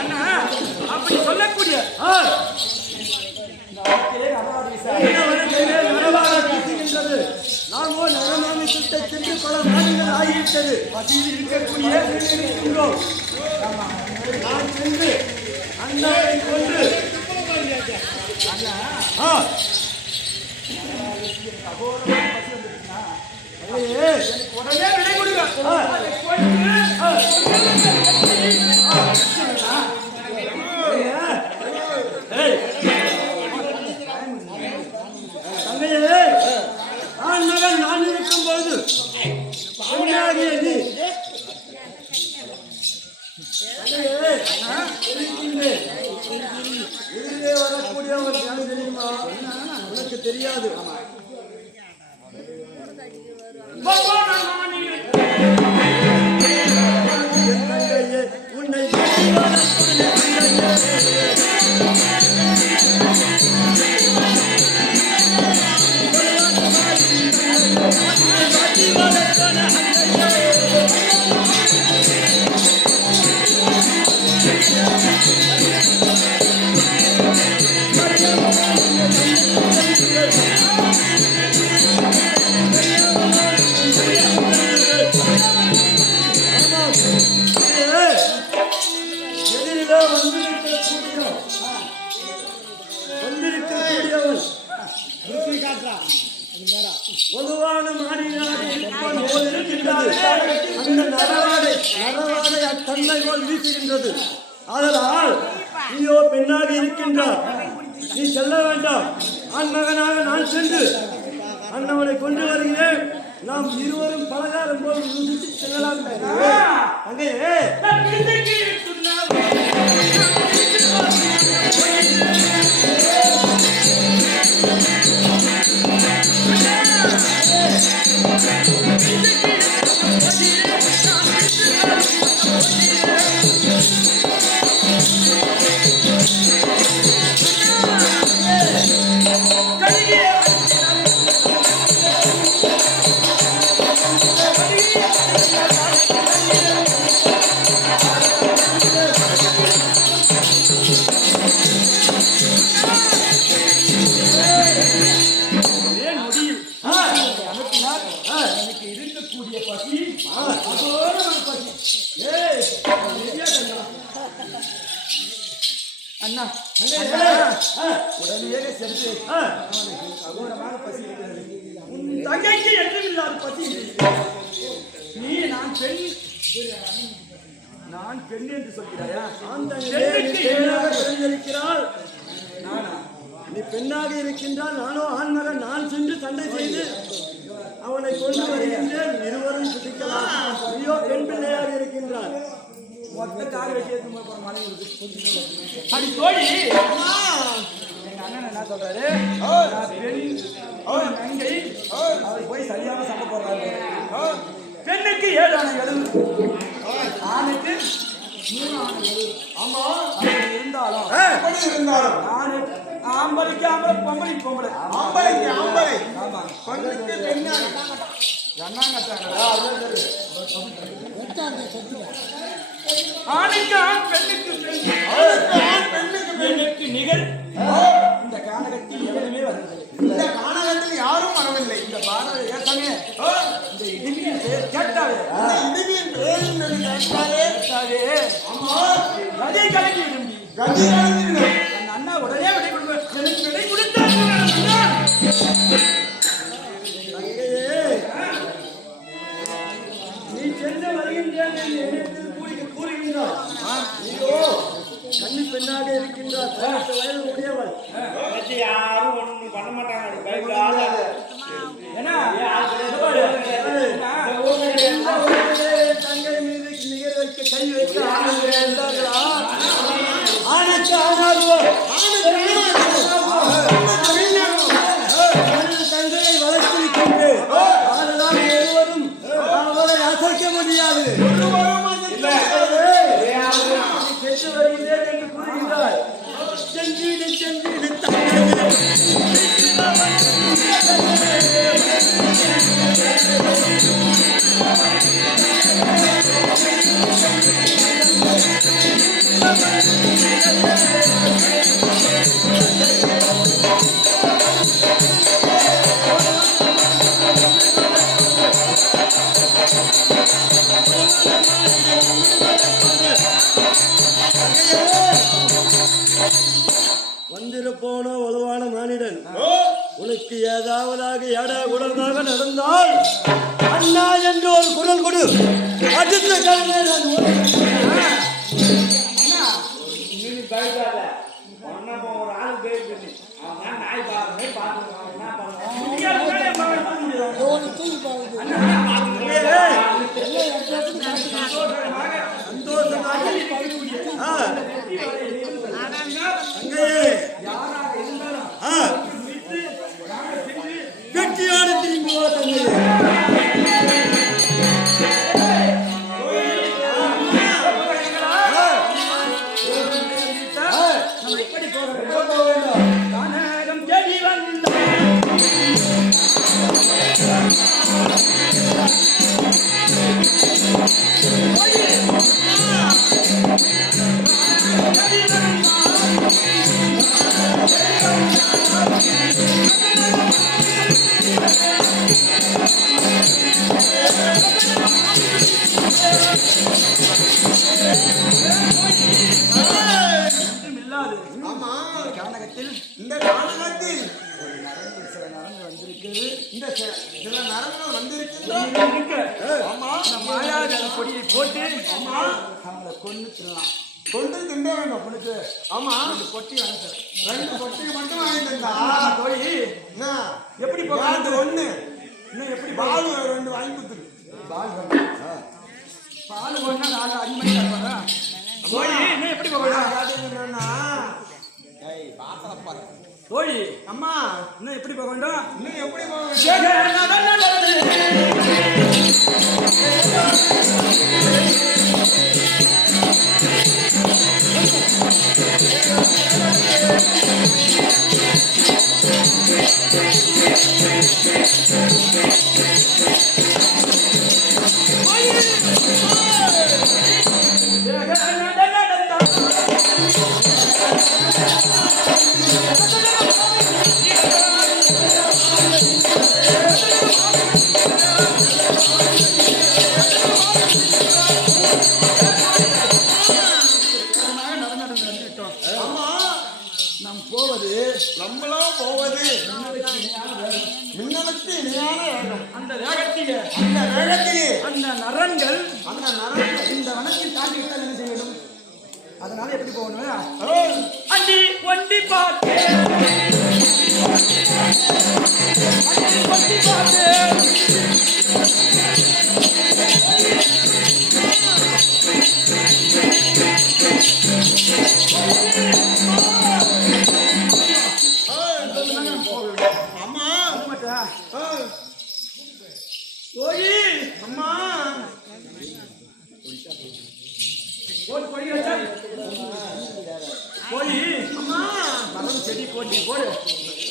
அண்ணா அப்படி சொல்லக்கூடிய நாமோ நரமாமிசத்தை சென்று பல மாதங்கள் ஆகிவிட்டது. பசியில் இருக்கக்கூடிய இருக்கின்றோம். நான் சென்று அண்ணாவை கொண்டு உடனே விடை கொடுங்க. தங்கையே நான் மகன் நான் இருக்கும் போது வரக்கூடிய ஒரு ஞானம் தெரியுமா? உனக்கு தெரியாது. உன்னை பொதுவான மாநிலாடு இருப்பது போல் இருக்கின்றது. அந்த நரவாடை அத்தன்மை போல் வீசுகின்றது. ஆதலால் நீயோ பெண்ணாக இருக்கின்றார். நீ செல்ல வேண்டாம். ஆண் மகனாக நான் சென்று அண்ணவனை கொண்டு வருகிறேன். நாம் இருவரும் பலகாரம் போல் ருசித்து செல்லலாம். அங்கே எனக்கு இருக்கக்கூடிய பசி அகோரமான பசி. அண்ணா உடனே சென்று அகோரமான பசி உன் தங்கைக்கு என்றுமில்லாத பசி. நீ நான் பெண் என்று சொல்கிறாயா? நீ பெண்ணாக இருக்கின்றால் நானோ ஆண்மகன். நான் சென்று சண்டை செய்து அவனை கொண்டு வருகின்றேன். இருவரும் சுட்டிக்கலாம். ஐயோ பெண் பிள்ளையாக இருக்கின்றான். மொத்த கால வச்சு அடி தோழி எங்க அண்ணன் என்ன சொல்றாரு? பெண் நங்கை அவர் போய் சரியான சண்டை போடுறாரு. பெண்ணுக்கு 7 ஆணைகள், ஆணுக்கு 3 ஆணைகள். ஆமா இருந்தாலும் நானு ஆம்பளைக்கு ஆம்பளை, பொம்பளைக்கு பொம்பளை. ஆம்பளைக்கு ஆம்பளை, ஆமா பெண்ணுக்கு பெண்ணாக ஆணுக்கு ஆண், பெண்ணுக்கு பெண். பெண்ணுக்கு நிகர் இந்த கானகத்தில் எவனுமே வரவில்லை. இந்த கானகத்தில் யாரும் வரவில்லை. இந்த பாரத ஏற்கனவே இந்த இடிமையின் பெயர் கேட்டாவே, இடிமையின் பெயர் கேட்டாவே அம்மா கதை கலங்கி விரும்பி கதி கலந்து அந்த அண்ணா உடனே விடை கொடுப்பேன். எனக்கு விடை கொடுத்தார். நீ சென்று வருகின்றேன் என்று என்னிடத்தில் கூறுகின்றார். நீயோ கன்னி பெண்ணாக இருக்கின்றார். 18 வயது உடையவள். யாரும் ஒண்ணு பண்ண மாட்டாங்க. தங்கை மீது நிகர் வைக்க கை வைக்க ஆணுங்கள் இருந்தார்களா? ஆணுக்கு ஆனாடுவோம். தங்கையை வளர்த்திருக்கின்ற அதனால் ஒருவரும் அவரை அசைக்க முடியாது. சென்று வருகிறேன் என்று கூறுகின்றார். சென்று தங்கை வந்திருப்போனோ வலுவான மானிடன் உனக்கு ஏதாவதாக ஏடா கூடதாக நடந்தால் அண்ணா என்று ஒரு குரல் கொடு. அடுத்த கல்வி பயப்படாத ஒரு ஆள் போயிருக்கு அவன் நாய் பாருங்க பாத்துருவான் என்ன வெற்றியான திரும்பி ஆமா கானகத்தில் இந்த காலகத்தில் சில நரம்பு வந்திருக்கு இந்த சில நரம்புகள் வந்திருக்கின்றன. ஆமா மாயாஜல பொடியை போட்டு ஆமா அவங்கள கொன்னுக்கலாம் கொண்டு தின்ற வேண்டும் உனக்கு ஆமா பொட்டி வாங்க 2 பொட்டி மட்டும் வாங்கிட்டா போய் என்ன எப்படி அது போகாது ஒண்ணு இன்னும் எப்படி பால் 2 வாங்கி கொடுத்துரு. பால் ஒண்ணா 4 5 மணி தரப்பா போய் இன்னும் எப்படி போகணும் என்னன்னா போய் அம்மா இன்னும் எப்படி போக வேண்டும் இன்னும் எப்படி போக நாம் போவது நம்மளோ போவது மின்னலுக்கு இணையான வேகம். அந்த வேகத்திலே அந்த வேகத்திலே அந்த நரன்கள் அந்த நரம்பு இந்த வனத்தில் தாண்டி விட்டால் என்ன செய்ய வேண்டும் அதனால எப்படி போகணும் ஏய், அண்டி ஒண்டி பாட்டு ஒண்டி பாட்டு அம்மா ஏய், போய் அம்மா போய் போய் போய் அம்மா மரம் செடி கொண்டி போடு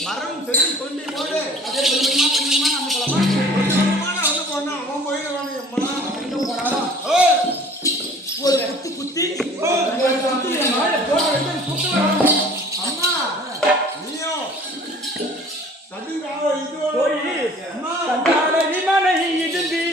மரம் செடி கொண்டு போடு. அதே கொஞ்சமா நம்ம போலாமா கொஞ்சமான வந்து போனா அவன் போயிடுவானே அம்மா. எங்க போனாலும் ஏய், ஒரு குத்து குத்தி ஒரு குத்து என் வாயில போட வேண்டும் குத்து வரணும் அம்மா நீயும் சதிகாவ இது போய் அம்மா தந்தால விமனை இடுந்தி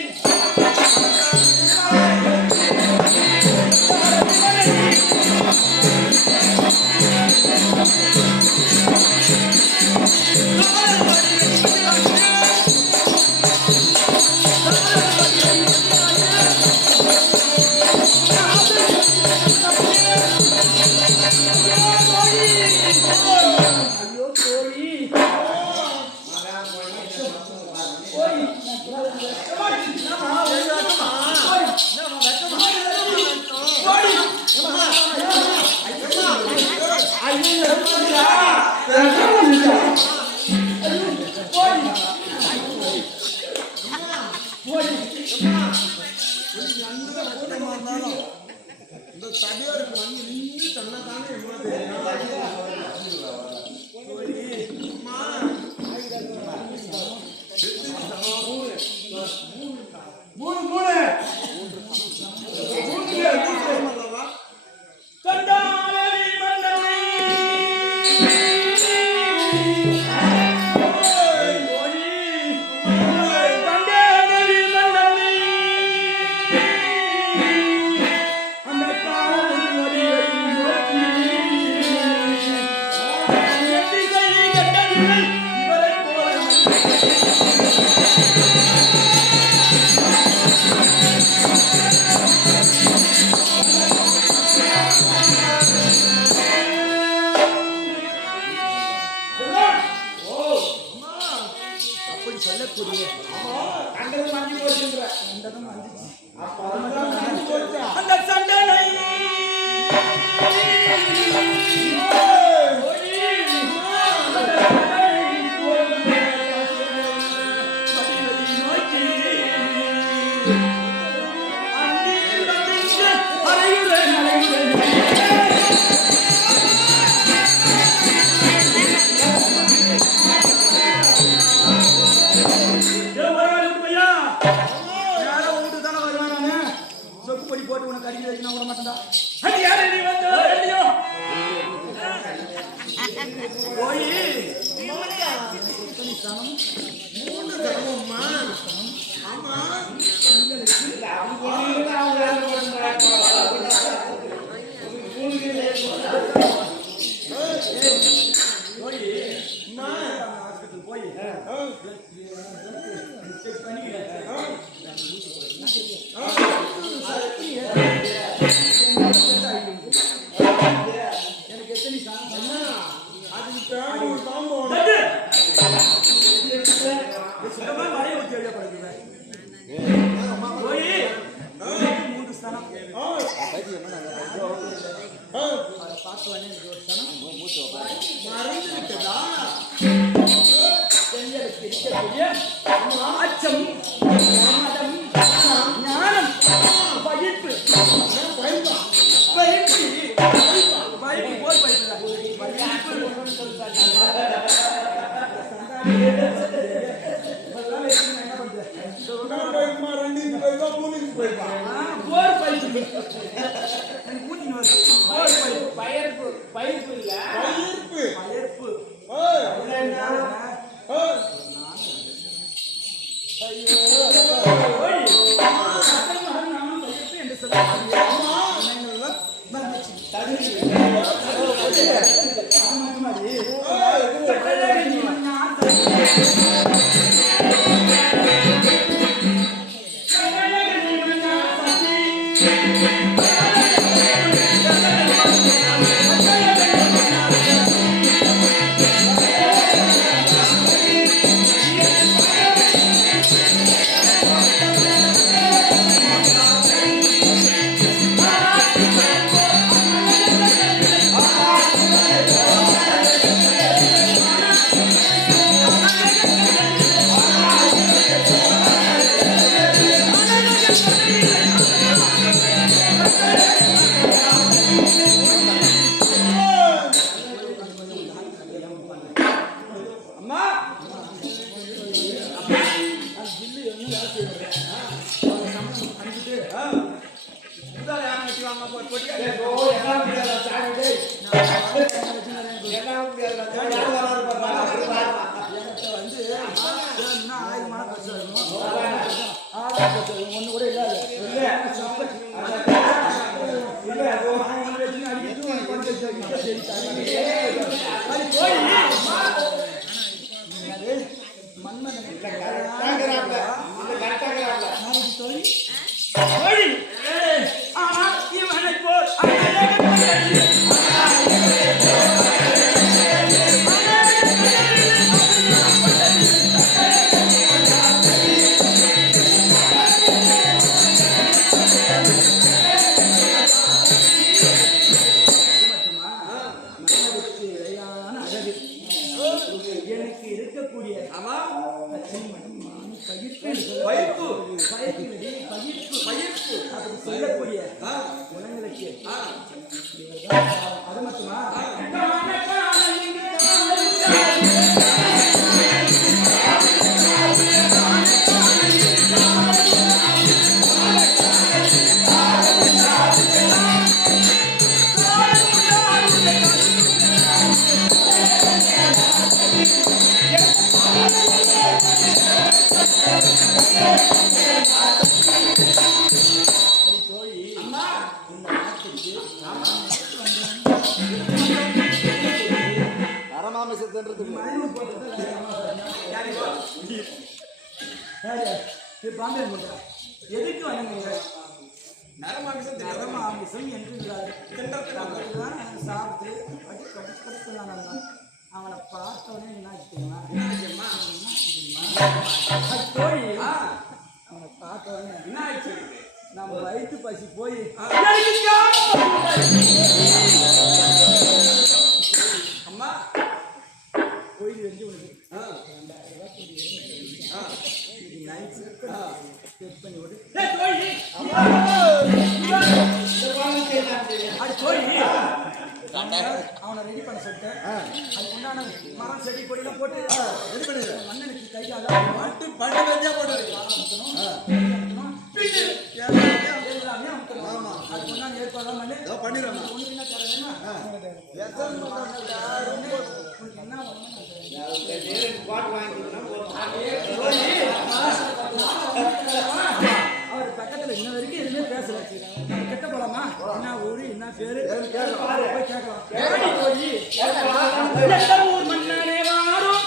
ஐயோ போய் இந்த தடியாருக்கு வந்து நின்று தன்னைத்தானே எவ்வளவு தெரியும். அம்மா சொல்லக்கூடிய கண்டது மங்கி போச்சுன்ற கண்டதும் வந்துச்சு. அப்ப அதுதான் மங்கி போச்சா அந்த சண்டனை சொக்குப்படி போட்டு உனக்கு அடிக்க வைக்கணும் விட மாட்டேன்டா. போய் மூணு தரமும்மா ஆமா போய் செக் பண்ணிக்கிறேன். எனக்கு எத்தனை அது ஒரு பாம்பு சுத்தமா மழையை ஊற்றி எழுதப்படுகிறேன். போய் 3 ஸ்தானம் பார்த்து வந்து ஒரு ஸ்தானம் மறந்து விட்டதா பெண்களுக்கு இருக்கக்கூடிய ஆச்சம் மதம் ஞானம் பயிர்ப்பு பைப்பா பயிற்சி பயிர்ப்பு போர் பயிர்ப்பு பைப்பா ரெண்டு பைப்பா மூணு பைப்பா போர் பயிர்ப்பு எனக்கு ஊட்டின்னு வருது. போர் பயிர்ப்பு பயிர்ப்பு பயிர்ப்பு இல்ல பயிர்ப்பு பயிர்ப்பு என்று சொல்ல ஒண்ணு கூட இல்லாது எனக்கு இருக்கக்கூடிய பயிர்ப்பு அப்படி சொல்லக்கூடிய குணங்களுக்கு அது மட்டுமா எதுக்கு வணங்குங்க நரமாமிசம் நரமாமிசம் என்று சாப்பிட்டு அவனை பார்த்தவனே என்ன தெரியுமா தோழி அவனை பார்த்தவனே என்ன ஆச்சு நம்ம வயிற்று பசி போய் அம்மா கோயில் வந்து உனக்கு 2000 நைட் செட் பண்ணி விடு அவனை ரெடி பண்ண சொல்லிட்டேன் அதுக்கு உண்டான மரம் செடி கொடியெல்லாம் போட்டு ரெடி பண்ணி மண்ணனுக்கு கை கால பட்டு போட்டு எல்லாமே ஆமா அதுக்கு உண்டான ஏற்பாடு பண்ணி பண்ணிடுறேன் உனக்கு என்ன தரேன்னா என்ன அவர் பக்கத்துல இன்ன வரைக்கும் எதுவுமே பேசல நம்ம கிட்ட போலாமா என்ன ஊரு என்ன பேரு போய் கேட்கலாம் ஊர் மன்னனே வாரும்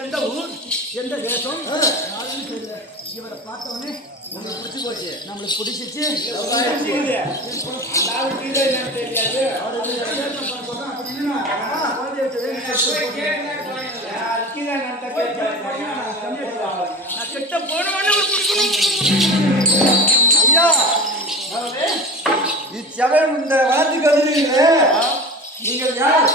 எந்த ஊர் எந்த தேசம் இவரை பார்த்தவொடனே நம்மளுக்கு பிடிச்சி போச்சு நம்மளுக்கு பிடிச்சிச்சு ஐயா இச்சமயம் இந்த வளர்த்துக்கு வந்துருக்கீங்க நீங்கள் யார்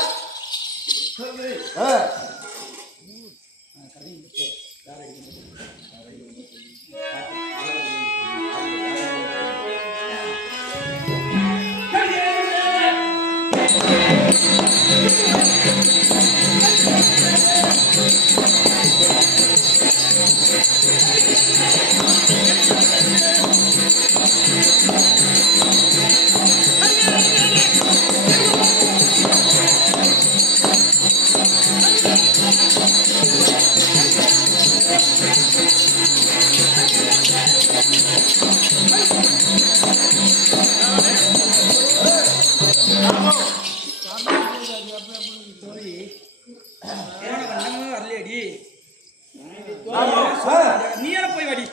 நீ போய் வாடி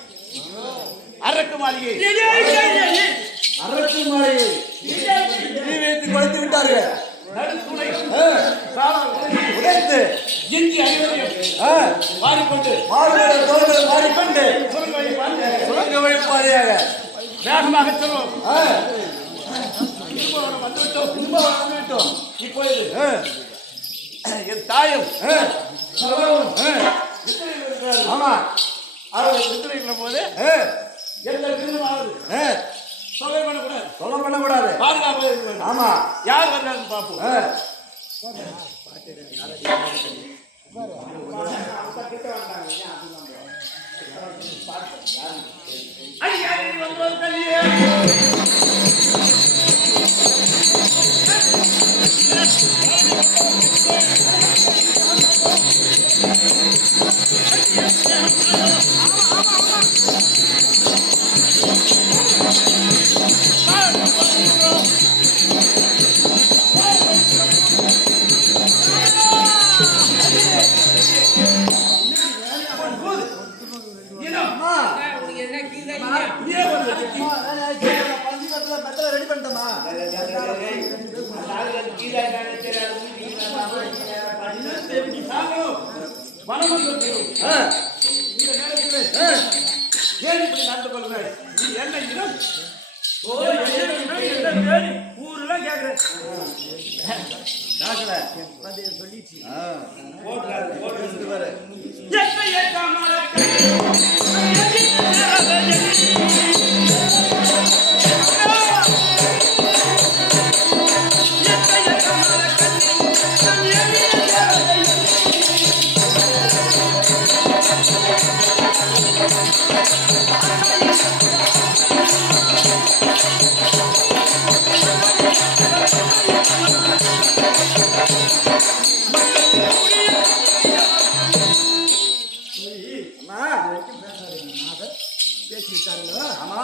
அரக்கு மாளிகை வைத்து குறைத்து விட்டார்கள் உடைத்து இந்தி அறிவதையும் மாறிக்கொண்டு மாறிக்கொண்டு சுரங்க வழிபாதையாக வேகமாக செல்வோம். வந்துவிட்டோம் இப்பொழுது என் தாயும் ஆமா அவர்கள் வித்துரைக்கிற போது எங்கள் திருமணமாவது சொல்ல பண்ணக்கூடாது பாதுகாப்பு இருக்க வேண்டும். ஆமா யார் வந்தாலும் பார்ப்போம். ரெடி பண்ணிட்டோமா ஏன் இப்படி நடந்து கொள்கிறாய்? நீ என்ன இனம்? ஊர்லாம் கேட்கிறேன் சொல்லிச்சு Thank you. பேசிவிட்டார்களா? ஆமா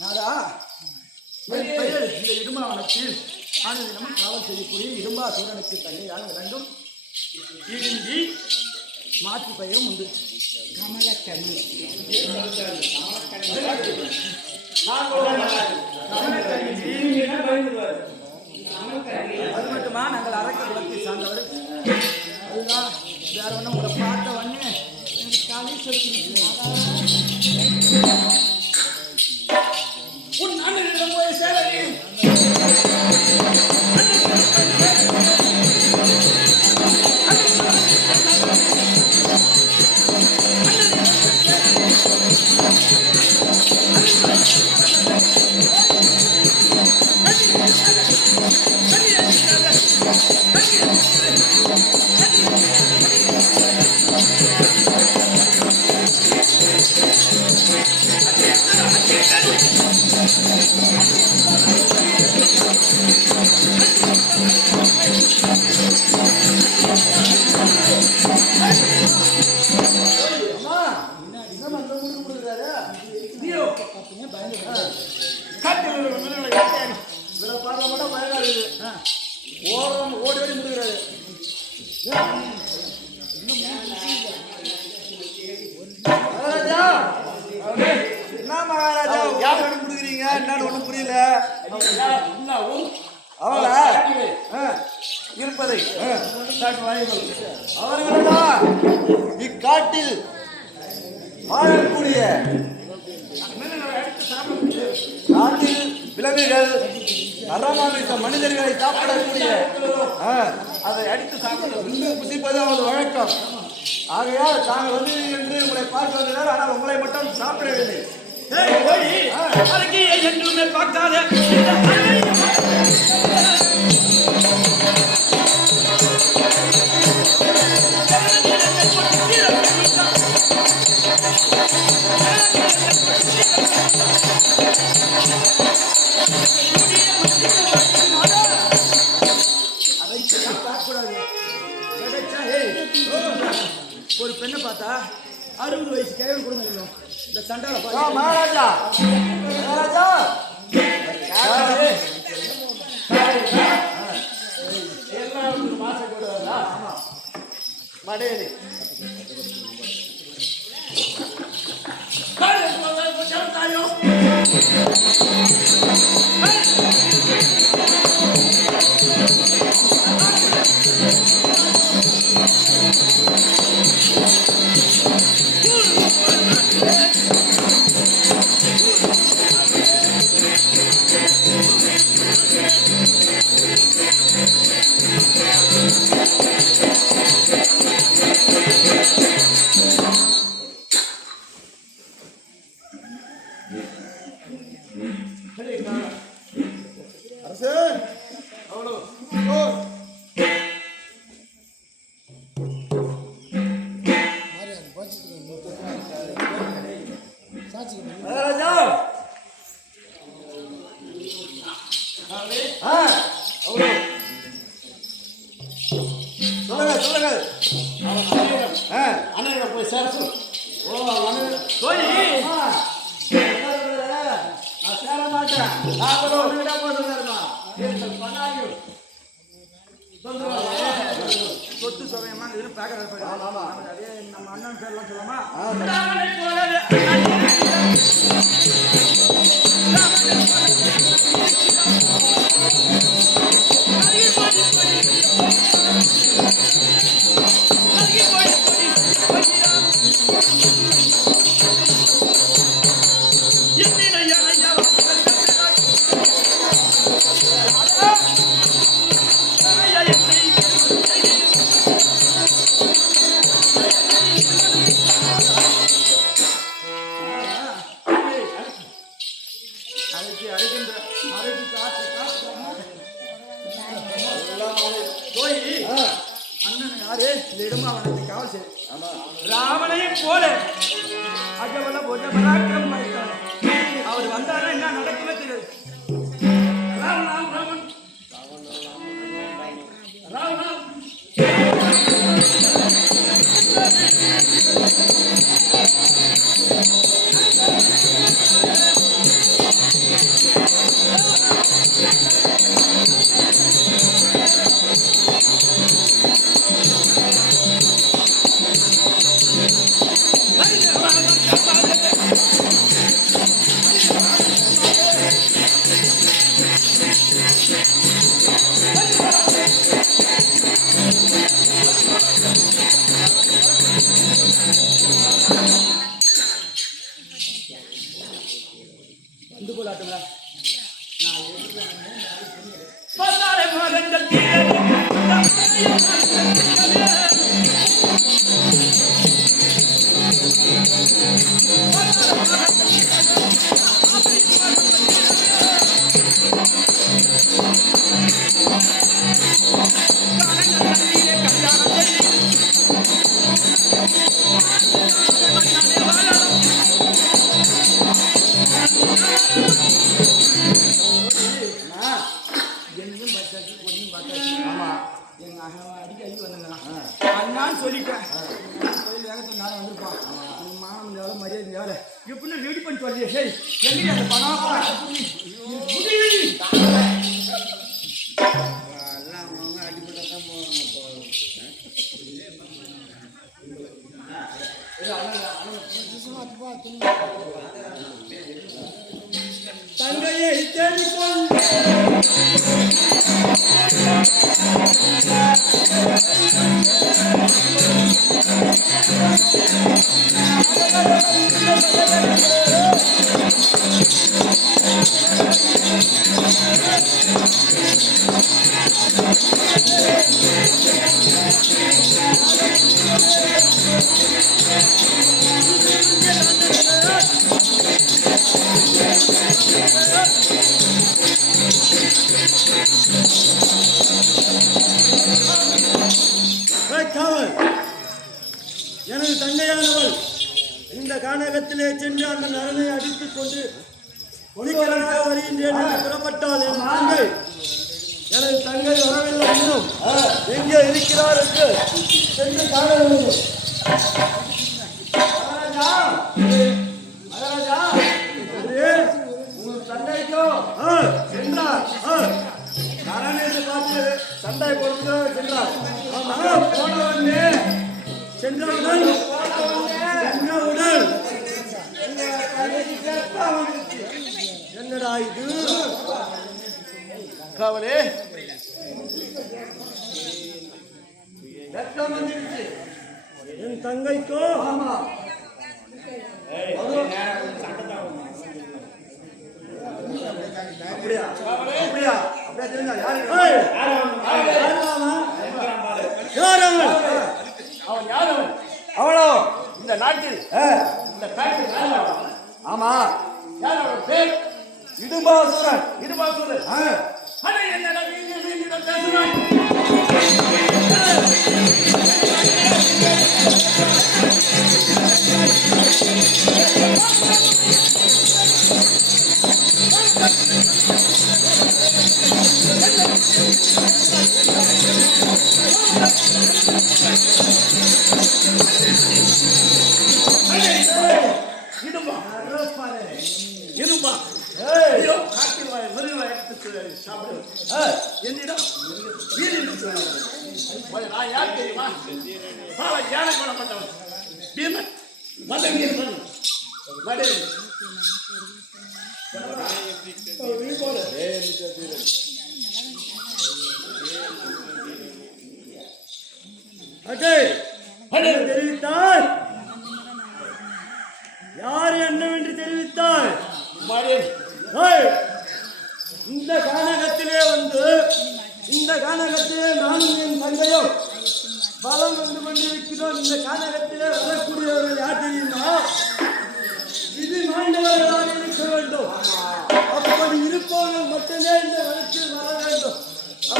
நாதா, என் பெயர் இந்த இடுமாவனத்தில் ஆனந்தமும் காவல் செய்யக்கூடிய இடும்பாசூரனுக்கு தந்தையாக விளங்கும் இடும்பி மாற்று பெயரும் உண்டு. கமலக்கண்ணி. அது மட்டுமா, நாங்கள் அரக்க குலத்தை சார்ந்தவர். அதுதான் வேற ஒன்றும் உங்களை பார்த்த உடனே எனக்கு காலை சொல்லி உன் அண்ணனிடம் போய் சேரடி. ஓடி ஓடி முடிக்கிறாரு. என்ன மகாராஜா யார் வேணும் முடிக்கிறீங்க? என்னன்னு ஒண்ணும் புரியல. அவளா இருப்பதை அவர்களா இக்காட்டில் வாழக்கூடிய காட்டில் விலங்குகள் நரமாமித்த மனிதர்களை சாப்பிடக்கூடிய அதை அடித்து சாப்பிட புசிப்பது அவரது வழக்கம். ஆகையால் தாங்கள் வந்து என்று உங்களை பார்க்க வந்தனர். ஆனால் உங்களை மட்டும் சாப்பிடவில்லை. என்றுமே பார்க்காத ஒரு பெண்ணை பார்த்தா 60 வயசு கேள்வி கூட இருக்கும். இந்த சண்டால மகாராஜா மகாராஜா மாசம் கூட மடேரி அண்ணன் போய் சேர சொல்லு. நான் சேர மாட்டேன். சொத்து சமயமா பார்க்கறது நம்ம அண்ணன் பேர்லாம் சொல்லாமா? அண்ணன் யாரு? இந்த இடும்பாவனத்தை காவல் செய்ய ராவணையும் போல அஜவல போஜ பராக்கிரம் படைத்தார். அவர் வந்தாரா என்ன நடக்குமே தெரியாது. வந்து போலாட்டுங்களா பத்தாரை மாதங்கள் கீழே நான் சொல்லிட்டேன் கோயில் வேகத்தில் நேரம் வந்திருப்பான் மானம் வேலை மரியாதை வேலை எப்படின்னு ரெடி பண்ணி சொல்லி சரி எங்க அந்த பணம் எல்லாம் அவங்க அடிப்படை தான் போவாங்க. தங்கையை தேடிக்கொண்டு காவல் எனது தங்கையானவள் இந்த கானகத்திலே சென்று அந்த நரனை அடித்துக் கொண்டு ஒளிக்கலாக வருகின்றேன் என்று புறப்பட்டால் என் தங்கை எனது தங்கை வரவில்லை இன்னும் எங்கே இருக்கிறார் என்று சென்று காண வேண்டும். மகாராஜா உங்கள் தந்தைக்கோ சென்றார் நரன் என்று பார்த்து சண்டை பொறுத்து சென்றார். போனவன் சென்றவுடன் என்னடா இது காவலே ரத்தம் வந்துருச்சு என் தங்கைக்கோ. ஆமா அப்படியா அப்படியா அப்படியா தெரிஞ்சா யாரு அவளோ இந்த நாட்டில் இந்த காட்டில் ஆமா யார் அவள் பேர் இடும்பாசுரன். இடும்பாசுரன் என்னிடம் நான் யார் தெரியுமா? யானை கொல்லப்பட்டவன் பீமன் தெரிவித்தார். யார் என்னவென்று தெரிவித்தார். இந்த கானகத்திலே வந்து இந்த கானகத்திலே நானும் என் தங்கையும் பலம் வந்து கொண்டிருக்கிறோம். இந்த கானகத்திலே வரக்கூடியவர்கள் யார் தெரியுமா? இது மாண்டவர்களாக இருக்க வேண்டும். அப்படி இருப்பவர்கள் மட்டுமே இந்த வழக்கில் வர வேண்டும்.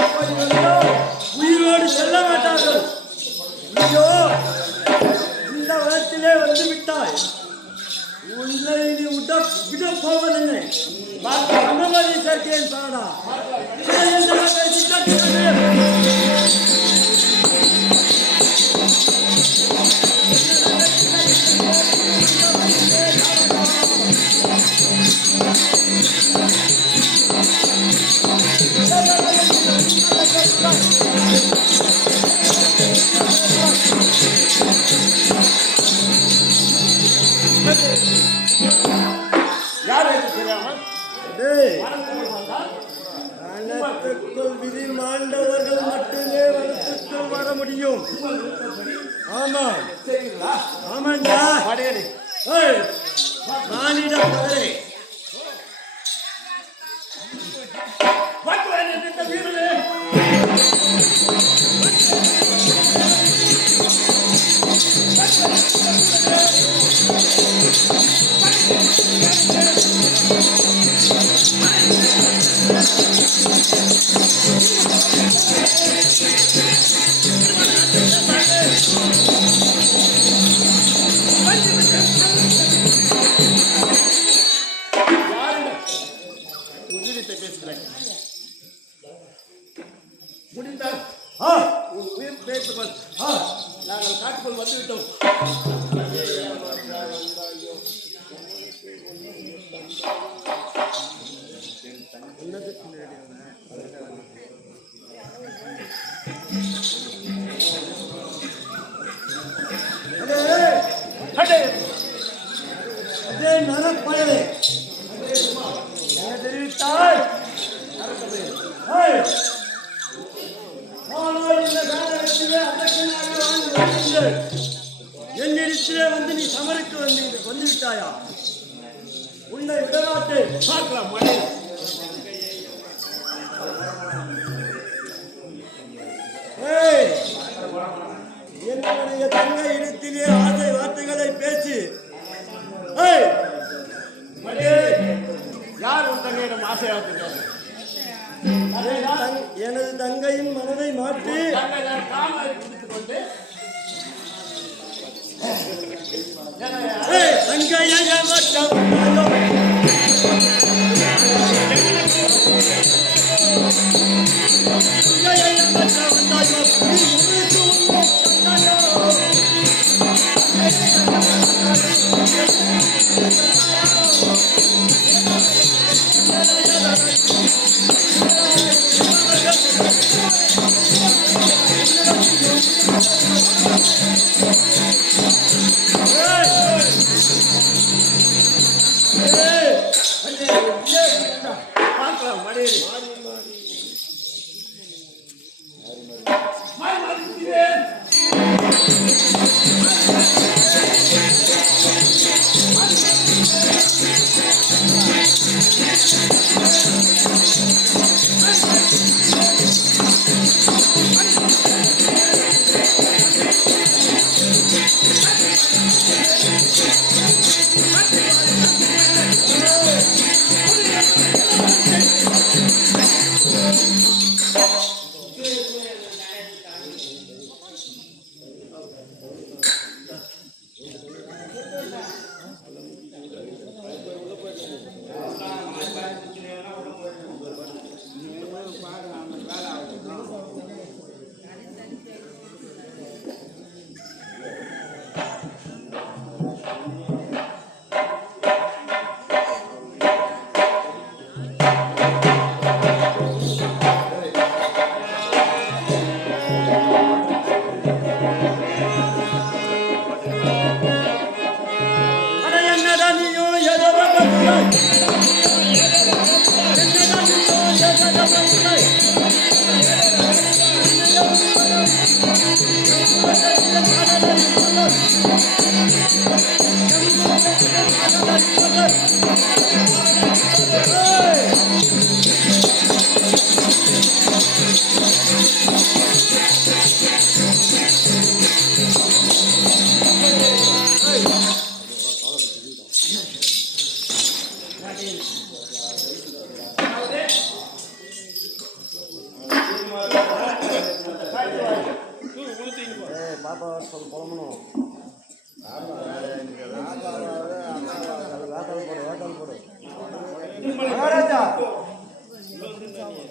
அப்படி வந்தால் உயிரோடு செல்ல மாட்டார்கள். ஐயோ இந்த வழக்கிலே வந்து விட்டாய். உன்னை நீ விட போவதில்லை. அனுமதி சேர்த்தேன் பாடா. யார் என்று தெரியாமல் டேய், வனத்துக்குள் வந்தால் வனத்துக்குள் விதி மாண்டவர்கள் மட்டுமே வனத்துக்குள் வர முடியும். ஆமா, சரிங்களா? ஆமாண்டா. படையடி ஏய், மானிட பதரே, பட்டுவேன் என்கின்ற வீரனே, யாரிடம் உதிரித்தை பேசுகிறேன்? முடிந்தால் உன் உயிர் பேசுவன். நாங்கள் காட்டுக்குள் வந்துவிட்டோம். அடே, அதே நரப்பயலே என்ன தெரிவித்தாய்? ஏய், ஆனால் இந்த காலகட்டத்திலே அதற்கெனாக வாழ்ந்து வருகின்றேன். என்னிடத்திலே வந்து நீ சமருக்கு வந்து விட்டாயா? உன்னை விடமாட்டேன். பார்க்கலாம் மணி. ஏய், என்னுடைய தங்கை இடத்திலே ஆசை வார்த்தைகளை பேசி, ஏய், மணி, யார் உன் தங்கையிடம் ஆசையாத்திருக்காங்க? எனது தங்கையின் மனதை மாற்றி தங்கையார் காமாரி பிடித்துக் கொண்டு ஏய், தங்கையை ஏமாற்ற வந்தாயோ? தங்கையை ஏமாற்ற வந்தாயோ? நீ உனக்கு உன்னை தந்தாயோ? பார்க்கலாம் மணி. மாறி மாறி சுத்தினேன்.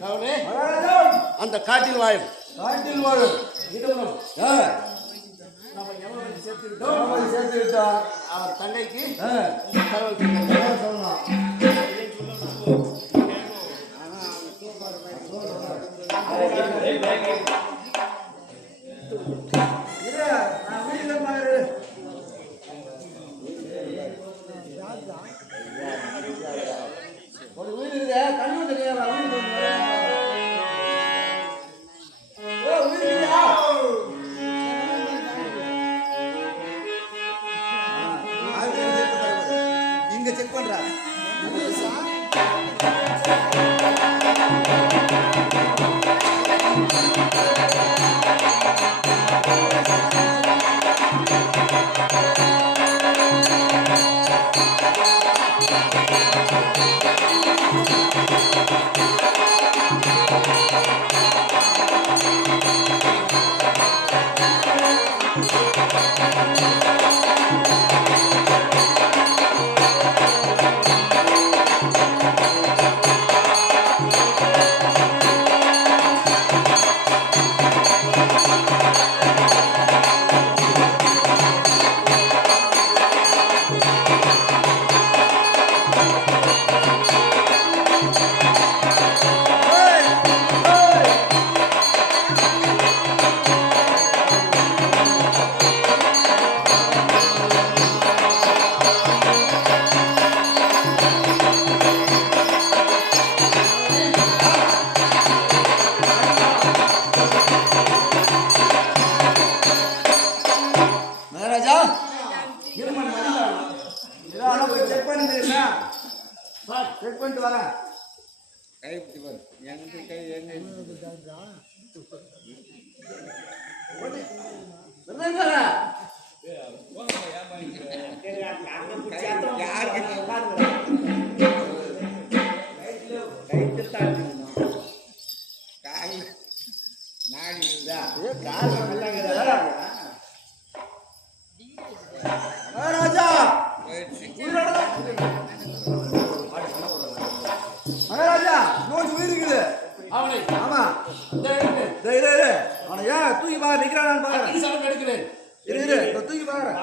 கவனே, அந்த காட்டில் வாழும் காட்டில் வாழும் இடவனும் நம்ம எவ்வளவு சேர்த்து விட்டோம் அவர் தங்கைக்கு தகவல் சொல்லலாம். செக் பண்ணிட்டு வரேன். கைப்பிடி பாரு எங்க கை எங்க கால் நாடி இருந்தா மகாராஜா போயிடுச்சு மகாராஜா நோய் உயிர் இருக்குது. அவனை ஆமா இரு அவனை ஏன் தூக்கி பாக்க நிக்கிறான்னு பாக்குறேன். எடுக்கிறேன். இரு தூக்கி பாக்குறேன்.